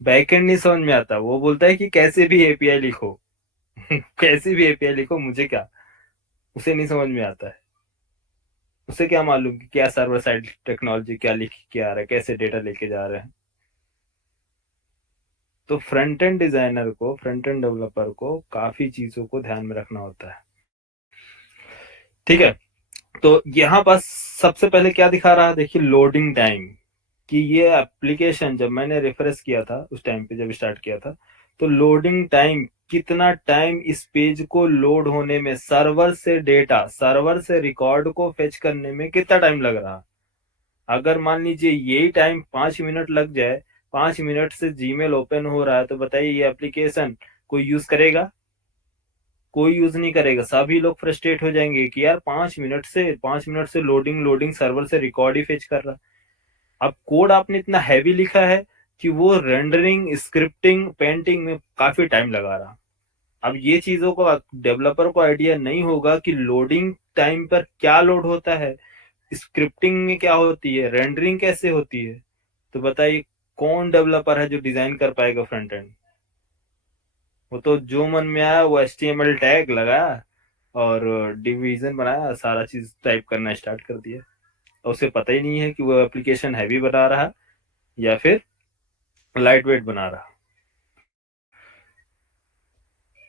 बैक एंड नहीं समझ में आता, वो बोलता है कि कैसे भी API लिखो कैसे भी API लिखो, मुझे क्या, उसे नहीं समझ में आता है। उसे क्या मालूम कि क्या सर्वर साइड टेक्नोलॉजी क्या लिख के आ रहा है, कैसे डेटा लेके जा रहे हैं। तो फ्रंट एंड डिजाइनर को, फ्रंट एंड डेवलपर को काफी चीजों को ध्यान में रखना होता है, ठीक है। तो यहाँ पर सबसे पहले क्या दिखा रहा है, देखिए लोडिंग टाइम, कि ये एप्लीकेशन जब मैंने रिफ्रेश किया था उस टाइम पे, जब स्टार्ट किया था तो लोडिंग टाइम, कितना टाइम इस पेज को लोड होने में, सर्वर से डेटा, सर्वर से रिकॉर्ड को फेच करने में कितना टाइम लग रहा। अगर मान लीजिए यही टाइम 5 मिनट लग जाए, 5 मिनट से जीमेल ओपन हो रहा है, तो बताइए ये एप्लीकेशन कोई यूज करेगा? कोई यूज नहीं करेगा। सभी लोग फ्रस्ट्रेट हो जाएंगे कि यार 5 मिनट से लोडिंग लोडिंग सर्वर से रिकॉर्ड ही फेच कर रहा। अब कोड आपने इतना हैवी लिखा है कि वो रेंडरिंग, स्क्रिप्टिंग, पेंटिंग में काफी टाइम लगा रहा। अब ये चीजों को डेवलपर को आइडिया नहीं होगा कि लोडिंग टाइम पर क्या लोड होता है, स्क्रिप्टिंग में क्या होती है, रेंडरिंग कैसे होती है, तो बताइए कौन डेवलपर है जो डिजाइन कर पाएगा फ्रंट एंड? वो तो जो मन में आया वो HTML टैग लगाया और डिवीजन बनाया, सारा चीज टाइप करना स्टार्ट कर दिया, और उसे पता ही नहीं है कि वो एप्लीकेशन हैवी बना रहा या फिर लाइट वेट बना रहा।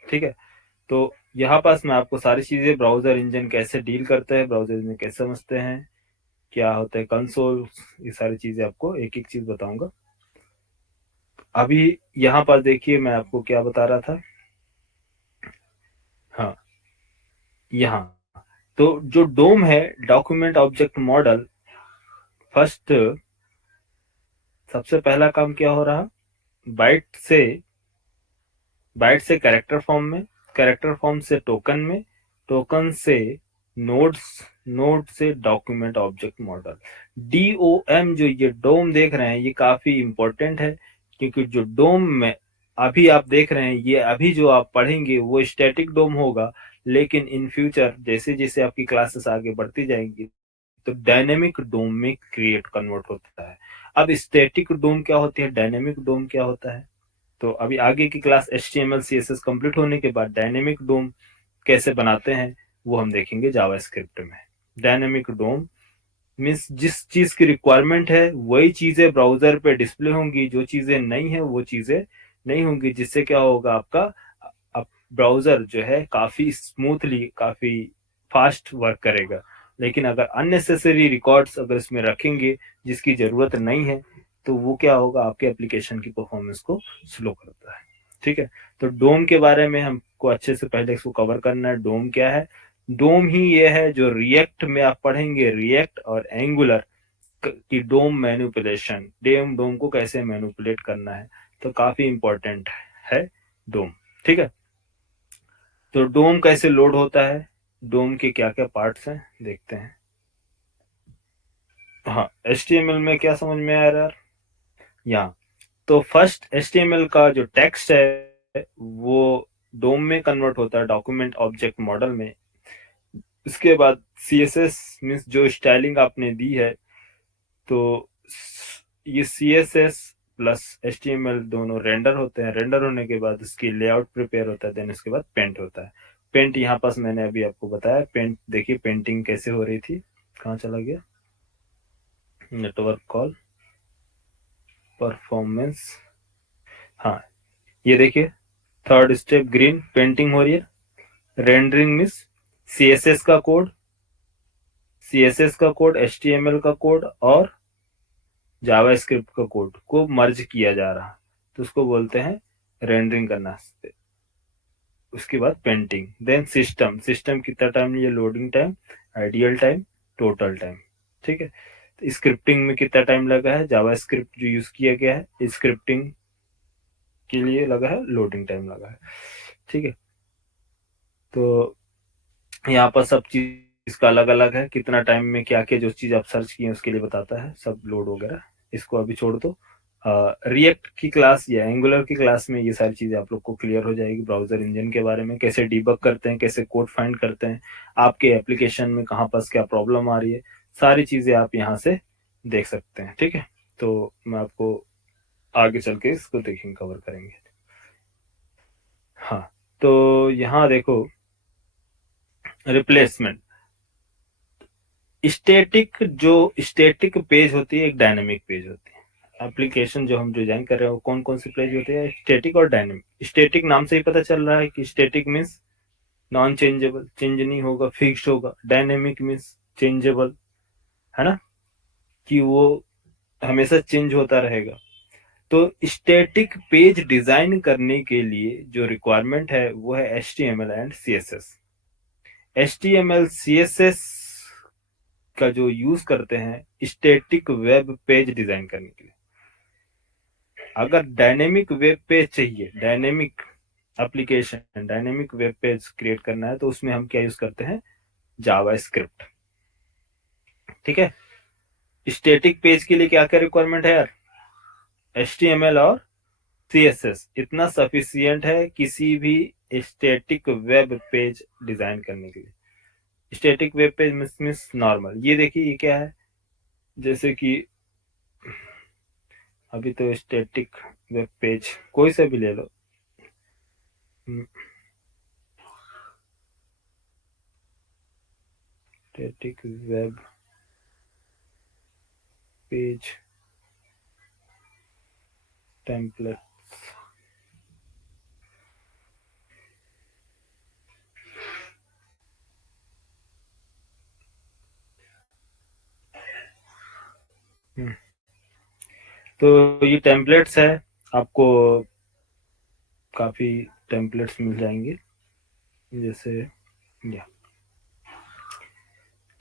ठीक है, तो यहाँ पास मैं आपको सारी चीजें, ब्राउजर इंजन कैसे डील करते हैं, ब्राउजर इंजन कैसे समझते हैं, क्या होता है कंसोल, ये सारी चीजें आपको एक एक चीज बताऊंगा। अभी यहाँ पर देखिए मैं आपको क्या बता रहा था। हाँ, यहाँ तो जो डोम है, डॉक्यूमेंट ऑब्जेक्ट मॉडल, फर्स्ट सबसे पहला काम क्या हो रहा, बाइट से बाइट से कैरेक्टर फॉर्म में, कैरेक्टर फॉर्म से टोकन में, टोकन से नोड्स, नोड से डॉक्यूमेंट ऑब्जेक्ट मॉडल। DOM जो ये डोम देख रहे हैं ये काफी इंपॉर्टेंट है, क्योंकि जो डोम में अभी आप देख रहे हैं, ये अभी जो आप पढ़ेंगे वो स्टैटिक डोम होगा, लेकिन इन फ्यूचर जैसे जैसे आपकी क्लासेस आगे बढ़ती जाएंगी तो डायनेमिक डोम में क्रिएट कन्वर्ट होता है। अब स्टैटिक डोम क्या होती है, डायनेमिक डोम क्या होता है, तो अभी आगे की क्लास HTML CSS कंप्लीट होने के बाद डायनेमिक डोम कैसे बनाते हैं वो हम देखेंगे जावास्क्रिप्ट में। डायनेमिक डोम मीन्स जिस चीज की रिक्वायरमेंट है वही चीजें ब्राउजर पे डिस्प्ले होंगी, जो चीजें नहीं है वो चीजें नहीं होंगी, जिससे क्या होगा आपका अब ब्राउजर जो है काफी स्मूथली, काफी फास्ट वर्क करेगा। लेकिन अगर अननेसेसरी रिकॉर्ड्स अगर इसमें रखेंगे जिसकी जरूरत नहीं है, तो वो क्या होगा, आपके एप्लीकेशन की परफॉर्मेंस को स्लो करता है। ठीक है, तो डोम के बारे में हमको अच्छे से पहले इसको कवर करना है। डोम क्या है? डोम ही ये है जो रिएक्ट में आप पढ़ेंगे, रिएक्ट और एंगुलर की डोम मैनिपुलेशन, डोम डोम को कैसे मैनिपुलेट करना है, तो काफी इंपॉर्टेंट है डोम। ठीक है, तो डोम कैसे लोड होता है, डोम के क्या क्या पार्ट्स हैं देखते हैं। हाँ, HTML में क्या समझ में आ रहा है यहाँ, तो फर्स्ट HTML का जो टेक्स्ट है वो डोम में कन्वर्ट होता है, डॉक्यूमेंट ऑब्जेक्ट मॉडल में। इसके बाद CSS मीन्स जो स्टाइलिंग आपने दी है, तो ये CSS प्लस HTML दोनों रेंडर होते हैं, रेंडर होने के बाद उसकी लेआउट प्रिपेयर होता है, देन उसके बाद पेंट होता है। पेंट यहाँ पास मैंने अभी आपको बताया, पेंट देखिए पेंटिंग कैसे हो रही थी, कहाँ चला गया, नेटवर्क कॉल, परफॉर्मेंस। हाँ, ये देखिए थर्ड स्टेप ग्रीन पेंटिंग हो रही है, रेंडरिंग मीन्स CSS का कोड, CSS का कोड, HTML का कोड और जावास्क्रिप्ट का कोड को मर्ज किया जा रहा, तो उसको बोलते हैं रेंडरिंग करना। उसके बाद पेंटिंग, देन सिस्टम, सिस्टम कितना टाइम लिए, loading time, ideal time, total time. ठीक है, तो स्क्रिप्टिंग में कितना टाइम लगा है, जावास्क्रिप्ट जो यूज किया गया है स्क्रिप्टिंग के लिए लगा है, लोडिंग टाइम लगा है। ठीक है, तो यहाँ पर सब चीज का अलग अलग है, कितना टाइम में क्या क्या जो चीज आप सर्च किए उसके लिए बताता है, सब लोड वगैरह। इसको अभी छोड़ दो, रिएक्ट की क्लास या एंगुलर की क्लास में ये सारी चीजें आप लोग को क्लियर हो जाएगी, ब्राउजर इंजन के बारे में, कैसे डीबग करते हैं, कैसे कोड फाइंड करते हैं, आपके एप्लीकेशन में कहाँ पास क्या प्रॉब्लम आ रही है, सारी चीजें आप यहाँ से देख सकते हैं। ठीक है, तो मैं आपको आगे चल के इसको देखेंगे, कवर करेंगे। हाँ, तो यहाँ देखो रिप्लेसमेंट, स्टैटिक, जो स्टैटिक पेज होती है एक डायनेमिक पेज होती है। एप्लीकेशन जो हम डिजाइन कर रहे हैं वो कौन कौन सी पेज होती है, स्टैटिक और डायनेमिक। स्टैटिक नाम से ही पता चल रहा है कि static means non changeable, change नहीं होगा, फिक्स्ड होगा। डायनेमिक मीन्स चेंजेबल, है ना, कि वो हमेशा चेंज होता रहेगा। तो स्टैटिक पेज डिजाइन करने के लिए जो रिक्वायरमेंट है वो है HTML and CSS। HTML CSS का जो यूज करते हैं स्टैटिक वेब पेज डिजाइन करने के लिए। अगर डायनेमिक वेब पेज चाहिए, dynamic application, dynamic web page create करना है, तो उसमें हम क्या यूज करते हैं, जावा स्क्रिप्ट। ठीक है। स्टैटिक पेज के लिए क्या क्या रिक्वायरमेंट है यार, HTML और CSS इतना सफिशियंट है किसी भी स्टैटिक वेब पेज डिजाइन करने के लिए। Static web page means normal, ये देखिए ये क्या है, जैसे कि अभी तो स्टैटिक वेब पेज कोई सा भी ले लो, स्टैटिक वेब पेज टेम्पलेट। तो ये टेम्पलेट्स है, आपको काफी टेम्पलेट्स मिल जाएंगे, जैसे या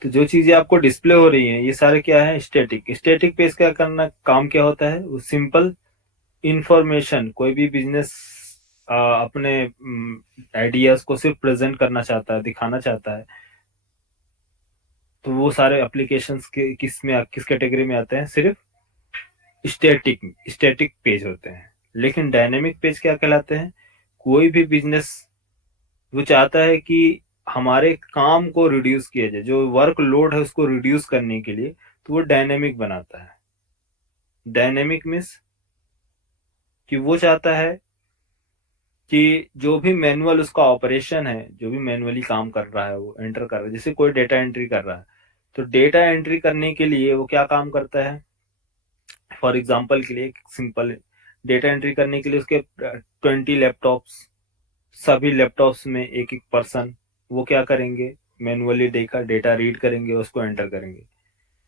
तो जो चीजें आपको डिस्प्ले हो रही हैं ये सारे क्या है, स्टैटिक। स्टैटिक पेज का करना काम क्या होता है, वो सिंपल इंफॉर्मेशन, कोई भी बिजनेस अपने आइडियाज को सिर्फ प्रेजेंट करना चाहता है, दिखाना चाहता है, तो वो सारे एप्लीकेशंस के किस कैटेगरी में आते हैं, सिर्फ स्टैटिक स्टैटिक पेज होते हैं। लेकिन डायनेमिक पेज क्या कहलाते हैं, कोई भी बिजनेस वो चाहता है कि हमारे काम को रिड्यूस किया जाए, जो वर्क लोड है उसको रिड्यूस करने के लिए, तो वो डायनेमिक बनाता है। डायनेमिक मीन्स कि वो चाहता है कि जो भी मैनुअल उसका ऑपरेशन है, जो भी मैनुअली काम कर रहा है, वो एंटर कर रहा है, जैसे कोई डेटा एंट्री कर रहा है, तो डेटा एंट्री करने के लिए वो क्या काम करता है, फॉर एग्जाम्पल के लिए सिंपल, डेटा एंट्री करने के लिए उसके 20 लैपटॉप्स, सभी लैपटॉप्स में एक एक पर्सन वो क्या करेंगे, मैनुअली डेटा रीड करेंगे, उसको एंटर करेंगे।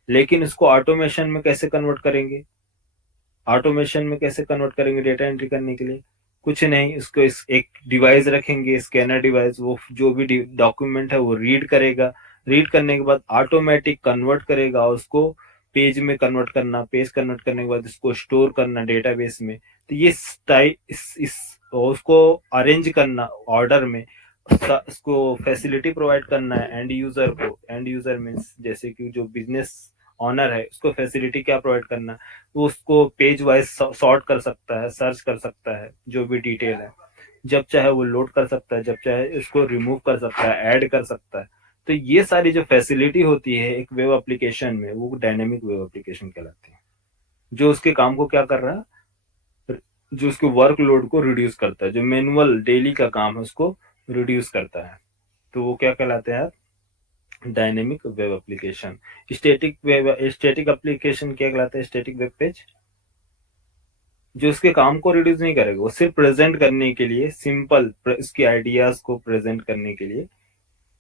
लेकिन इसको ऑटोमेशन में कैसे कन्वर्ट करेंगे, ऑटोमेशन में कैसे कन्वर्ट करेंगे डेटा एंट्री करने के लिए, कुछ नहीं, इसको एक डिवाइस रखेंगे, स्कैनर डिवाइस, वो जो भी डॉक्यूमेंट है वो रीड करेगा, रीड करने के बाद ऑटोमेटिक कन्वर्ट करेगा, उसको पेज में कन्वर्ट करना, पेज कन्वर्ट करने के बाद इसको स्टोर करना डेटाबेस में। तो ये टाइप इस उसको अरेंज करना ऑर्डर में, उसको फैसिलिटी प्रोवाइड करना है एंड यूजर को। एंड यूजर मीन्स जैसे कि जो बिजनेस ऑनर है उसको फैसिलिटी क्या प्रोवाइड करना, वो उसको पेज वाइज सॉर्ट कर सकता है, सर्च कर सकता है, जो भी डिटेल है, जब चाहे वो लोड कर सकता है, जब चाहे इसको रिमूव कर सकता है, ऐड कर सकता है। तो ये सारी जो फैसिलिटी होती है एक वेब एप्लीकेशन में, वो डायनेमिक वेब एप्लीकेशन कहलाती है, जो उसके काम को क्या कर रहा है, जो उसके वर्कलोड को रिड्यूस करता है, जो मैनुअल डेली का काम है उसको रिड्यूस करता है, तो वो क्या कहलाते हैं, dynamic web application. Static application क्या कहलाता है, स्टैटिक वेब पेज, जो उसके काम को रिड्यूस नहीं करेगा, वो सिर्फ प्रेजेंट करने के लिए, सिंपल इसके आइडियाज को प्रेजेंट करने के लिए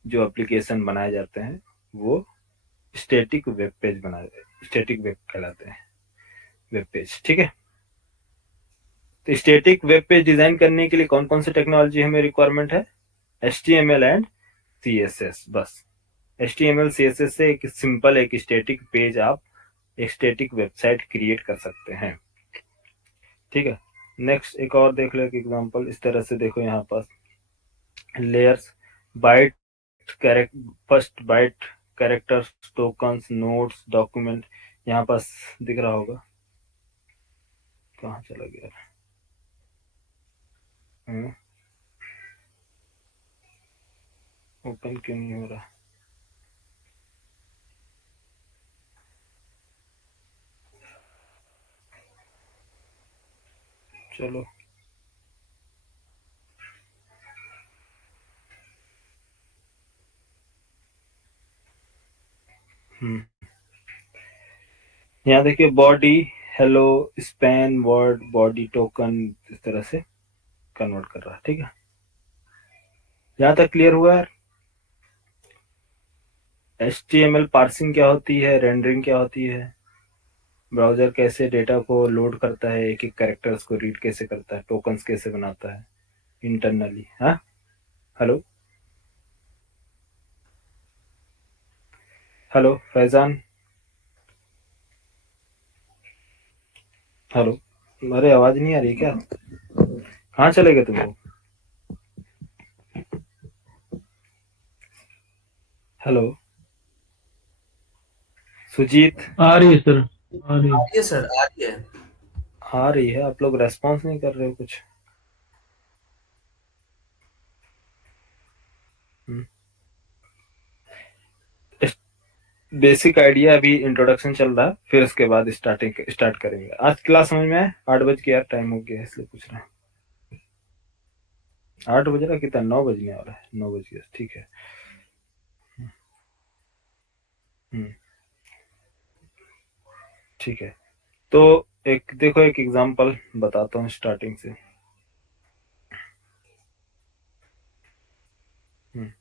जो एप्लीकेशन बनाए जाते हैं वो स्टैटिक वेब पेज बनाए, स्टैटिक वेब कहलाते हैं, वेब पेज। ठीक है। तो स्टैटिक वेब पेज डिजाइन करने के लिए कौन कौन सी टेक्नोलॉजी हमें रिक्वायरमेंट है, HTML एंड CSS, बस। HTML CSS से एक सिंपल एक स्टैटिक पेज, आप एक स्टैटिक वेबसाइट क्रिएट कर सकते हैं। ठीक है। नेक्स्ट एक और देख लो, एक एग्जांपल इस तरह से देखो, यहाँ पास layers, byte, first byte, characters, tokens, notes, document, यहाँ पास दिख रहा होगा, कहाँ चला गया, ओपन क्यों नहीं हो रहा, चलो यहाँ देखिए, body, hello, span, word, body, token, इस तरह से कन्वर्ट कर रहा है। ठीक है, यहाँ तक क्लियर हुआ यार। HTML पार्सिंग क्या होती है, रेंडरिंग क्या होती है, ब्राउजर कैसे डेटा को लोड करता है, एक एक कैरेक्टर्स को रीड कैसे करता है, टोकन्स कैसे बनाता है इंटरनली। हाँ, हेलो हेलो फैजान, हेलो, अरे आवाज नहीं आ रही क्या? कहाँ चले गए तुम लोग? हेलो सुजीत, आ रही है सर, आ रही आ है। रही है सर, आ रही है। आ रही है? आप लोग रेस्पॉन्स नहीं कर रहे हो कुछ। बेसिक आइडिया अभी इंट्रोडक्शन चल रहा है, फिर उसके बाद स्टार्ट करेंगे। आज क्लास समझ में आया? 8 बज के यार टाइम हो गया है, इसलिए पूछ रहा हूँ। 8 बज रहा, कितना 9 बजने वाला है, 9 बज गया, ठीक है। हम्म, ठीक है। तो एक देखो, एक एग्जांपल बताता हूँ स्टार्टिंग से। हम्म,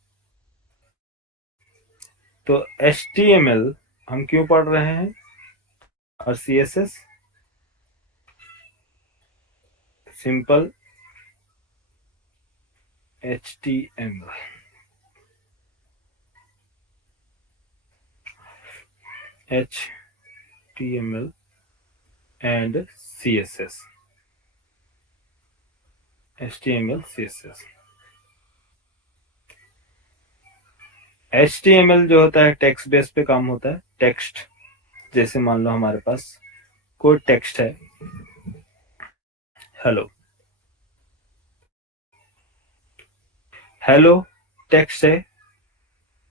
तो HTML हम क्यों पढ़ रहे हैं, और CSS simple HTML, HTML and CSS, HTML CSS। HTML जो होता है टेक्स्ट बेस पे काम होता है। टेक्स्ट, जैसे मान लो हमारे पास कोई टेक्स्ट है, हेलो हेलो टेक्स्ट है।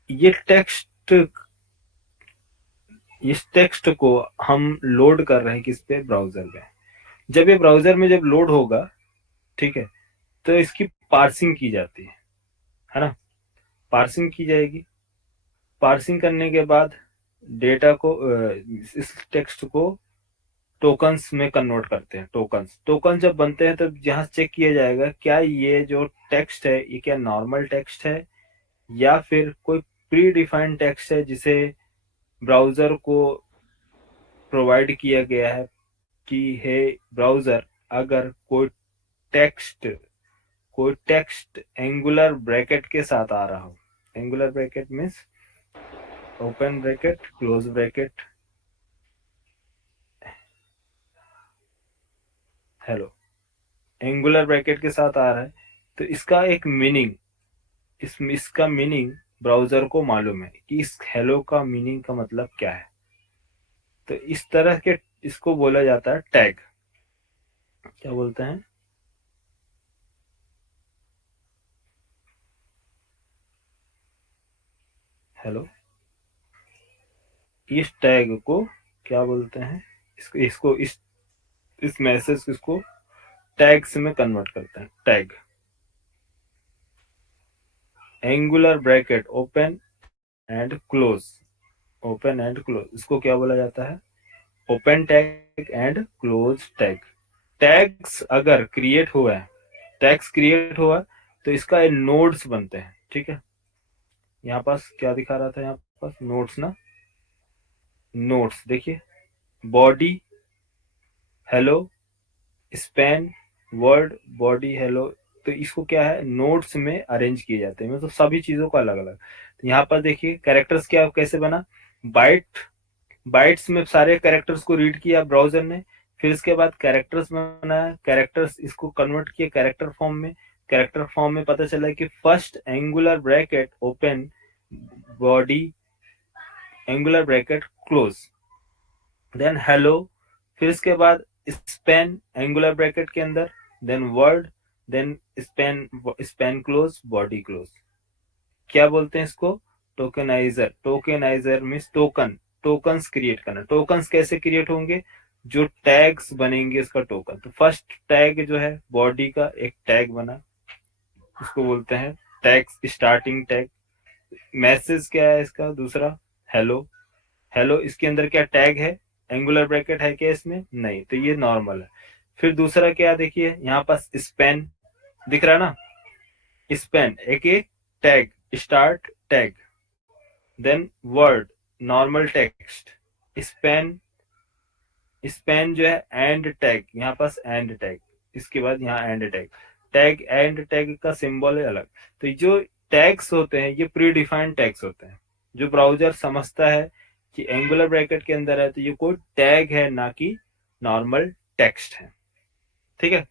ये टेक्स्ट, इस टेक्स्ट को हम लोड कर रहे हैं किस पे, ब्राउजर में। जब ये ब्राउजर में जब लोड होगा, ठीक है, तो इसकी पार्सिंग की जाती है ना। पार्सिंग की जाएगी। पार्सिंग करने के बाद डेटा को इस टेक्स्ट को टोकन्स में कन्वर्ट करते हैं। टोकन्स टोकन जब बनते हैं, तब यहाँ चेक किया जाएगा क्या ये जो टेक्स्ट है ये क्या नॉर्मल टेक्स्ट है, या फिर कोई प्री डिफाइंड टेक्स्ट है जिसे ब्राउजर को प्रोवाइड किया गया है कि हे ब्राउजर, अगर टेक्स्ट कोई टेक्स्ट एंगुलर ब्रैकेट के साथ आ रहा हो। Angular bracket means open bracket, close bracket, hello, angular bracket के साथ आ रहा है, तो इसका एक मीनिंग, इसका मीनिंग ब्राउजर को मालूम है कि इस हेलो का मीनिंग का मतलब क्या है। तो इस तरह के इसको बोला जाता है टैग। क्या बोलते हैं? हेलो, इस टैग को क्या बोलते हैं? इसको इस मैसेज इसको टैग्स में कन्वर्ट करते हैं। Tag, angular bracket open and close, open and close, इसको क्या बोला जाता है? Open tag and close tag. Tags अगर क्रिएट हुआ है, टैग्स क्रिएट हुआ, तो इसका नोड्स बनते हैं, ठीक है। यहाँ पास क्या दिखा रहा था, यहाँ पास नोड्स ना, नोड्स देखिए, body hello, span, word, body, hello. तो इसको क्या है, नोड्स में अरेंज किए जाते हैं, मतलब सभी चीजों को अलग अलग। तो यहाँ पर देखिए कैरेक्टर्स क्या कैसे बना, बाइट, बाइट्स में सारे कैरेक्टर्स को रीड किया ब्राउजर ने, फिर इसके बाद कैरेक्टर्स बनाया, कैरेक्टर्स इसको कन्वर्ट किए कैरेक्टर फॉर्म में। कैरेक्टर फॉर्म में पता चला कि first angular bracket open, body, angular bracket close, then hello, फिर इसके बाद स्पैन एंगुलर ब्रैकेट के अंदर, then word, then span, span close, body close. क्या बोलते हैं इसको? Tokenizer. Tokenizer means token, tokens create करना। टोकन्स कैसे क्रिएट होंगे? जो टैग्स बनेंगे उसका टोकन। तो फर्स्ट टैग जो है बॉडी का एक टैग बना, उसको बोलते हैं टैग्स, स्टार्टिंग टैग। मैसेज क्या है इसका दूसरा, हेलो। हेलो इसके अंदर क्या टैग है, एंगुलर ब्रैकेट है क्या इसमें? नहीं, तो ये नॉर्मल है। फिर दूसरा क्या, देखिए यहाँ पास स्पैन दिख रहा है ना, स्पैन एक tag, start tag, then word, normal text, span span जो है एंड टैग, यहाँ पास एंड टैग, इसके बाद यहाँ and tag, tag and tag का सिंबल है अलग। तो ये जो टैग्स होते हैं ये प्री डिफाइंड टैग्स होते हैं, जो ब्राउजर समझता है कि एंगुलर ब्रैकेट के अंदर है तो ये कोई टैग है ना कि नॉर्मल टेक्स्ट है। ठीक है,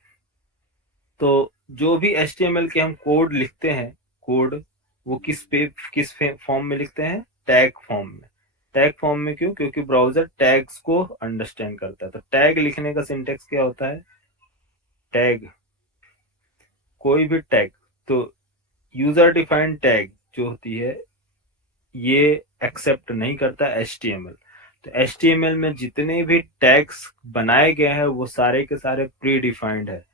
तो जो भी HTML के हम कोड लिखते हैं, कोड वो किस फॉर्म में लिखते हैं, टैग फॉर्म में। टैग फॉर्म में क्यों, क्योंकि ब्राउजर टैग्स को अंडरस्टैंड करता है। तो टैग लिखने का सिंटेक्स क्या होता है, टैग, कोई भी टैग, तो यूजर डिफाइंड टैग जो होती है ये एक्सेप्ट नहीं करता HTML। तो HTML में जितने भी टैग्स बनाए गए हैं वो सारे के सारे प्री डिफाइंड है।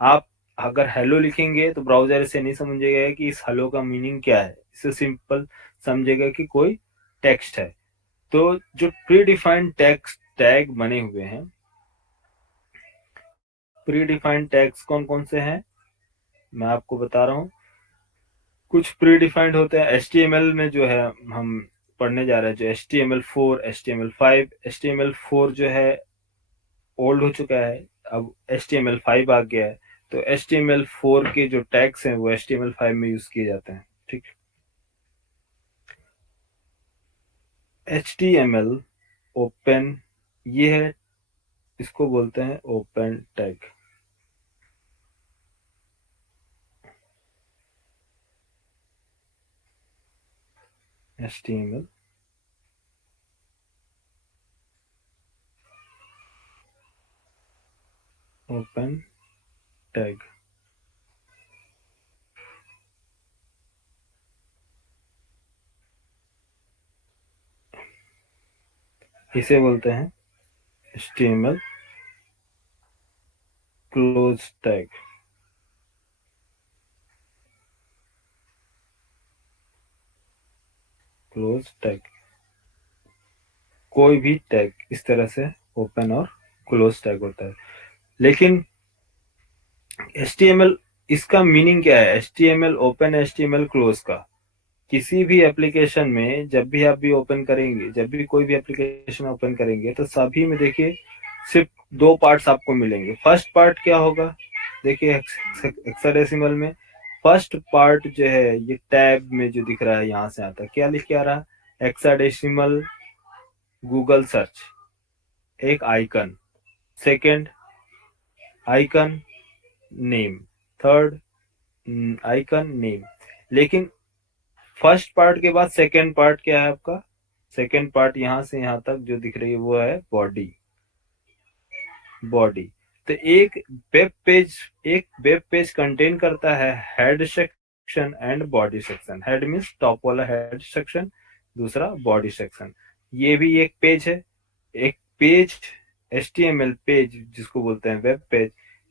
आप अगर हेलो लिखेंगे तो ब्राउजर इसे नहीं समझेगा कि इस हेलो का मीनिंग क्या है, इसे सिंपल समझेगा कि कोई टेक्स्ट है। तो जो प्री डिफाइंड टेक्स्ट टैग बने हुए हैं, प्री डिफाइंड टैग्स कौन कौन से हैं मैं आपको बता रहा हूँ। कुछ प्री डिफाइंड होते हैं HTML में, जो है हम पढ़ने जा रहे हैं, जो HTML4, HTML5, HTML4 जो है ओल्ड हो चुका है, अब HTML5 आ गया है। तो HTML4 के जो टैग्स हैं वो HTML5 में यूज किए जाते हैं। ठीक, HTML ओपन, ये है, इसको बोलते हैं open tag. HTML open tag, इसे बोलते हैं HTML close tag. Close tag, कोई भी टैग इस तरह से ओपन और क्लोज टैग होता है। लेकिन HTML, इसका मीनिंग क्या है, HTML ओपन, HTML क्लोज का। किसी भी एप्लीकेशन में जब भी आप भी ओपन करेंगे, जब भी कोई भी एप्लीकेशन ओपन करेंगे तो सभी में देखिए सिर्फ दो पार्ट्स आपको मिलेंगे। फर्स्ट पार्ट क्या होगा, देखिए हेक्साडेसिमल में फर्स्ट पार्ट जो है ये टैब में जो दिख रहा है यहाँ से आता है, क्या लिख के आ रहा है, हेक्साडेसिमल गूगल सर्च, एक icon, second icon name, third icon name. लेकिन फर्स्ट पार्ट के बाद सेकंड पार्ट क्या है आपका, सेकंड पार्ट यहां से यहां तक जो दिख रही है वो है बॉडी। बॉडी, तो एक वेब पेज कंटेन करता है head section and body section. Head means top वाला हेड सेक्शन, दूसरा बॉडी सेक्शन। ये भी एक पेज है, एक पेज HTML पेज जिसको बोलते हैं वेब पेज,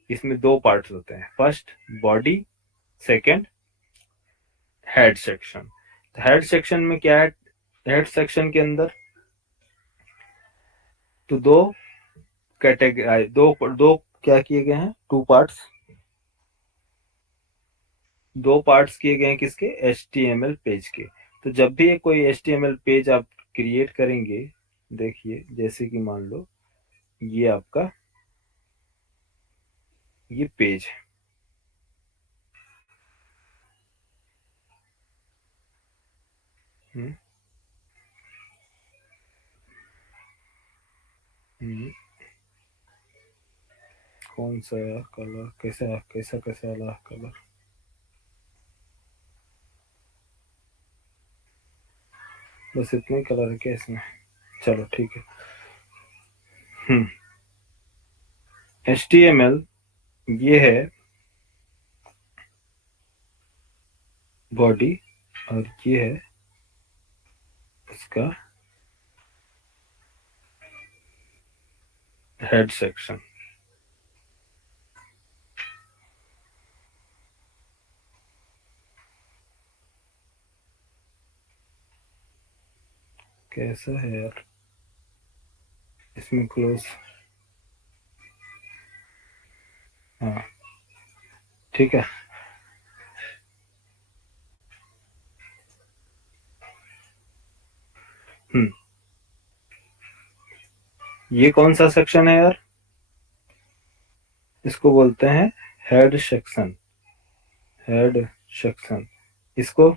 इसमें दो पार्ट्स होते हैं, first body, second head section. Head section में क्या है, हेड सेक्शन के अंदर तो दो कैटेगरी, दो क्या किए गए हैं, टू पार्ट्स, दो पार्ट्स किए गए हैं किसके, HTML पेज के। तो जब भी कोई HTML पेज आप क्रिएट करेंगे, देखिए जैसे कि मान लो ये आपका ये पेज है, हम्म, हम्म, कौन सा कलर, कैसा कैसा कैसा वाला कलर, बस इतने कलर है क्या इसमें, चलो ठीक है। हम्म, HTML ये है बॉडी और ये है इसका हेड सेक्शन। कैसा है यार, इसमें क्लोज, हाँ ठीक है। हम्म, ये कौन सा सेक्शन है यार? इसको बोलते हैं हेड सेक्शन। Head section. इसको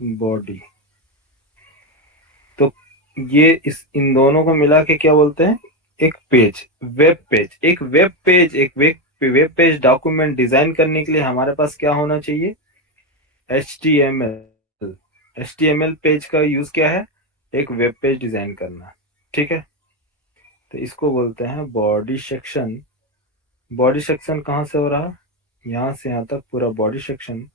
बॉडी। तो ये इन दोनों को मिला के क्या बोलते हैं? एक पेज, वेब पेज। एक वेब पेज, एक वेब पेज डॉक्यूमेंट डिजाइन करने के लिए हमारे पास क्या होना चाहिए? HTML। HTML पेज का यूज क्या है? एक वेब पेज डिजाइन करना। ठीक है, तो इसको बोलते हैं बॉडी सेक्शन। बॉडी सेक्शन कहाँ से हो रहा? यहाँ से यहाँ तक पूरा बॉडी सेक्शन।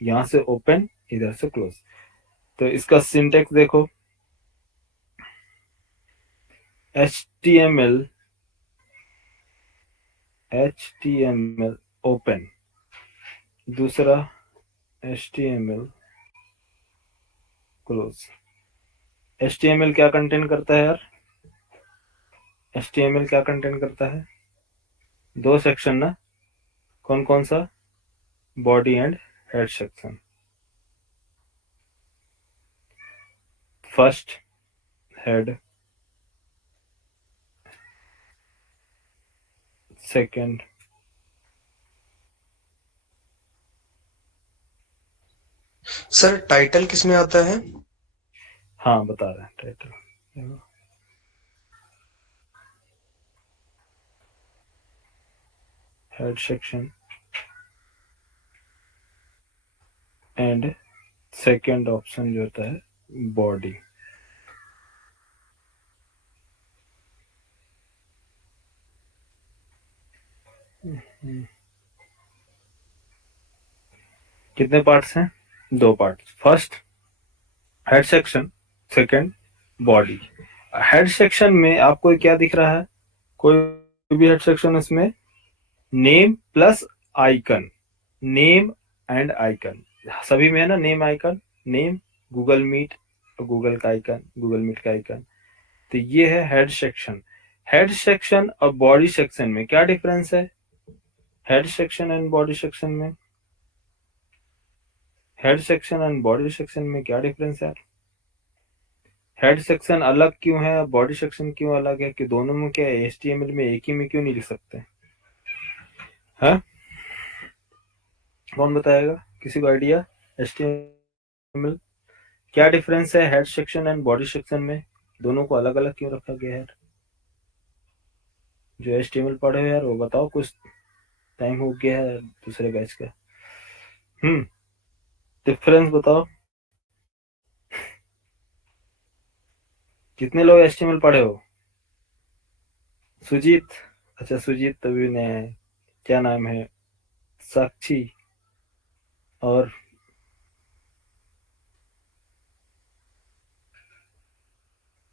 यहाँ से ओपन, इधर से क्लोज। तो इसका सिंटेक्स देखो, HTML ओपन, दूसरा HTML क्लोज। HTML क्या कंटेंट करता है यार? HTML क्या कंटेंट करता है? दो सेक्शन ना, कौन कौन सा? Body and head section. First head, second. Sir title किस में आता है? हाँ बता रहे हैं title. Head section and second option जो होता है बॉडी। कितने पार्ट्स हैं? दो parts. First head section, second body. Head section में आपको क्या दिख रहा है? कोई भी हेड सेक्शन, इसमें name plus icon, name and icon सभी में है ना। Name icon, name Google Meet, Google का आइकन, गूगल मीट का आइकन। तो ये है हेड सेक्शन। हेड सेक्शन और बॉडी सेक्शन में क्या डिफरेंस है? Head section and body section में, head section and body section में क्या डिफरेंस है? हेड सेक्शन अलग क्यों है, बॉडी सेक्शन क्यों अलग है? कि दोनों में क्या है? HTML में एक ही में क्यों नहीं लिख सकते हैं? कौन बताएगा? किसी को आइडिया? HTML क्या डिफरेंस है head section and body section में? दोनों को अलग अलग क्यों रखा गया है? जो HTML पढ़े हो यार वो बताओ, कुछ टाइम हो गया है दूसरे बैच का। डिफरेंस बताओ। कितने लोग HTML पढ़े हो? सुजीत, अच्छा सुजीत तभी ने, क्या नाम है, साक्षी और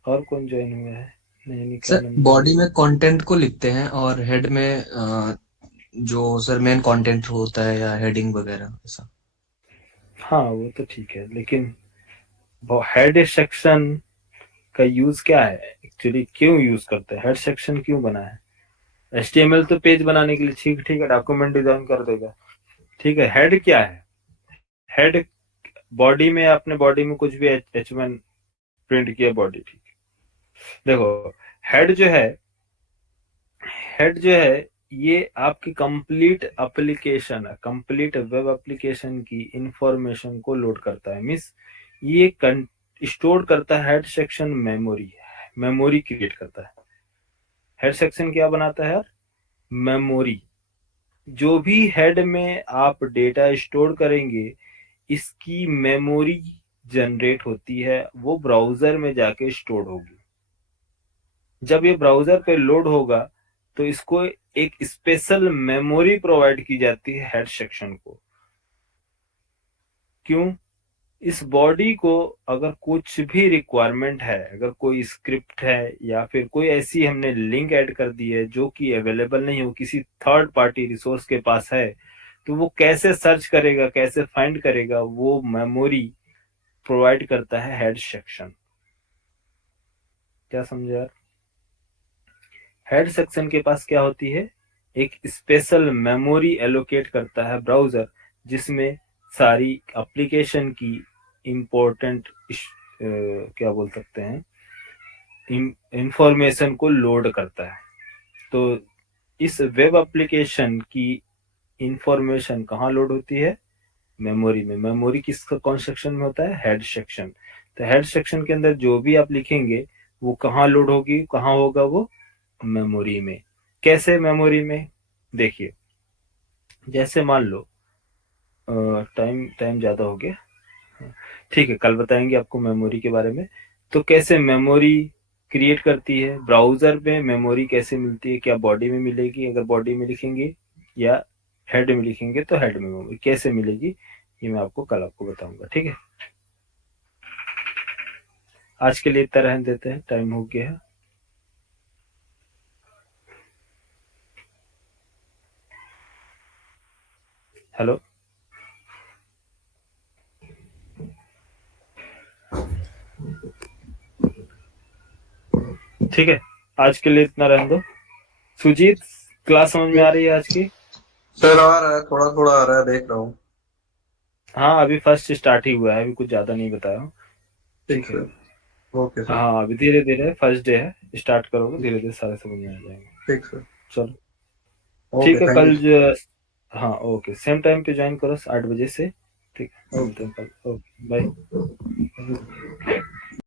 कौन ज्वाइन हुआ है? नहीं का सर नंबर। बॉडी में कंटेंट को लिखते हैं और हेड में जो सर मेन कंटेंट होता है या हेडिंग वगैरह ऐसा। हाँ वो तो ठीक है, लेकिन हेड सेक्शन का यूज क्या है एक्चुअली? क्यों यूज करते हैं? हेड सेक्शन क्यों बना है? HTML तो पेज बनाने के लिए, ठीक ठीक है, डॉक्यूमेंट डिजाइन कर देगा, ठीक है। हेड क्या है? हेड बॉडी में, आपने बॉडी में कुछ भी H1 प्रिंट किया, बॉडी, ठीक। देखो हेड जो है, हेड जो है ये आपकी complete application, complete web application की इंफॉर्मेशन को लोड करता है। मीन्स ये स्टोर करता है। Head section memory, memory create करता है। हेड सेक्शन क्या बनाता है? मेमोरी। जो भी हेड में आप डेटा स्टोर करेंगे, इसकी मेमोरी जनरेट होती है, वो ब्राउजर में जाके स्टोर होगी। जब ये ब्राउजर पे लोड होगा तो इसको एक स्पेशल मेमोरी प्रोवाइड की जाती है हेड सेक्शन को। क्यों? इस बॉडी को अगर कुछ भी रिक्वायरमेंट है, अगर कोई स्क्रिप्ट है या फिर कोई ऐसी हमने लिंक ऐड कर दी है जो कि अवेलेबल नहीं हो, किसी थर्ड पार्टी रिसोर्स के पास है, तो वो कैसे सर्च करेगा, कैसे फाइंड करेगा? वो मेमोरी प्रोवाइड करता है हेड सेक्शन। क्या समझे यार? हेड सेक्शन के पास क्या होती है? एक स्पेशल मेमोरी एलोकेट करता है ब्राउजर, जिसमें सारी एप्लीकेशन की इम्पोर्टेंट क्या बोल सकते हैं, इंफॉर्मेशन को लोड करता है। तो इस वेब एप्लीकेशन की इंफॉर्मेशन कहाँ लोड होती है? मेमोरी में। मेमोरी किसका कौन सेक्शन में होता है? Head section. तो हेड सेक्शन के अंदर जो भी आप लिखेंगे वो कहाँ लोड होगी, कहाँ होगा वो? मेमोरी में। कैसे मेमोरी में? देखिए, जैसे मान लो टाइम टाइम ज़्यादा हो गया, ठीक है, कल बताएंगे आपको मेमोरी के बारे में। तो कैसे मेमोरी क्रिएट करती है, ब्राउजर में मेमोरी कैसे मिलती है, क्या बॉडी में मिलेगी, अगर बॉडी में लिखेंगे, या हेड में लिखेंगे तो हेड में मेमोरी कैसे मिलेगी, ये मैं आपको कल आपको बताऊंगा, ठीक है। आज के लिए इतना रहने देते हैं, टाइम हो गया है। हेलो, ठीक है, आज के लिए इतना रहने दो। सुजीत, क्लास समझ में आ रही है आज की? सर आ रहा है, थोड़ा थोड़ा आ रहा है, देख रहा हूँ। हाँ, अभी फर्स्ट स्टार्ट ही हुआ है, अभी कुछ ज्यादा नहीं बताया हूँ, ठीक ठीक है। Sir, okay sir. हाँ, अभी धीरे धीरे फर्स्ट डे है, स्टार्ट करोगे धीरे धीरे सारे समझ में आ जाएंगे। ठीक सर, चलो ओके, ठीक है, थैंक कल यू। हाँ ओके, सेम टाइम पे ज्वाइन करो 8 बजे से, ठीक है, ओके। मिलते हैं कल, ओके बाय।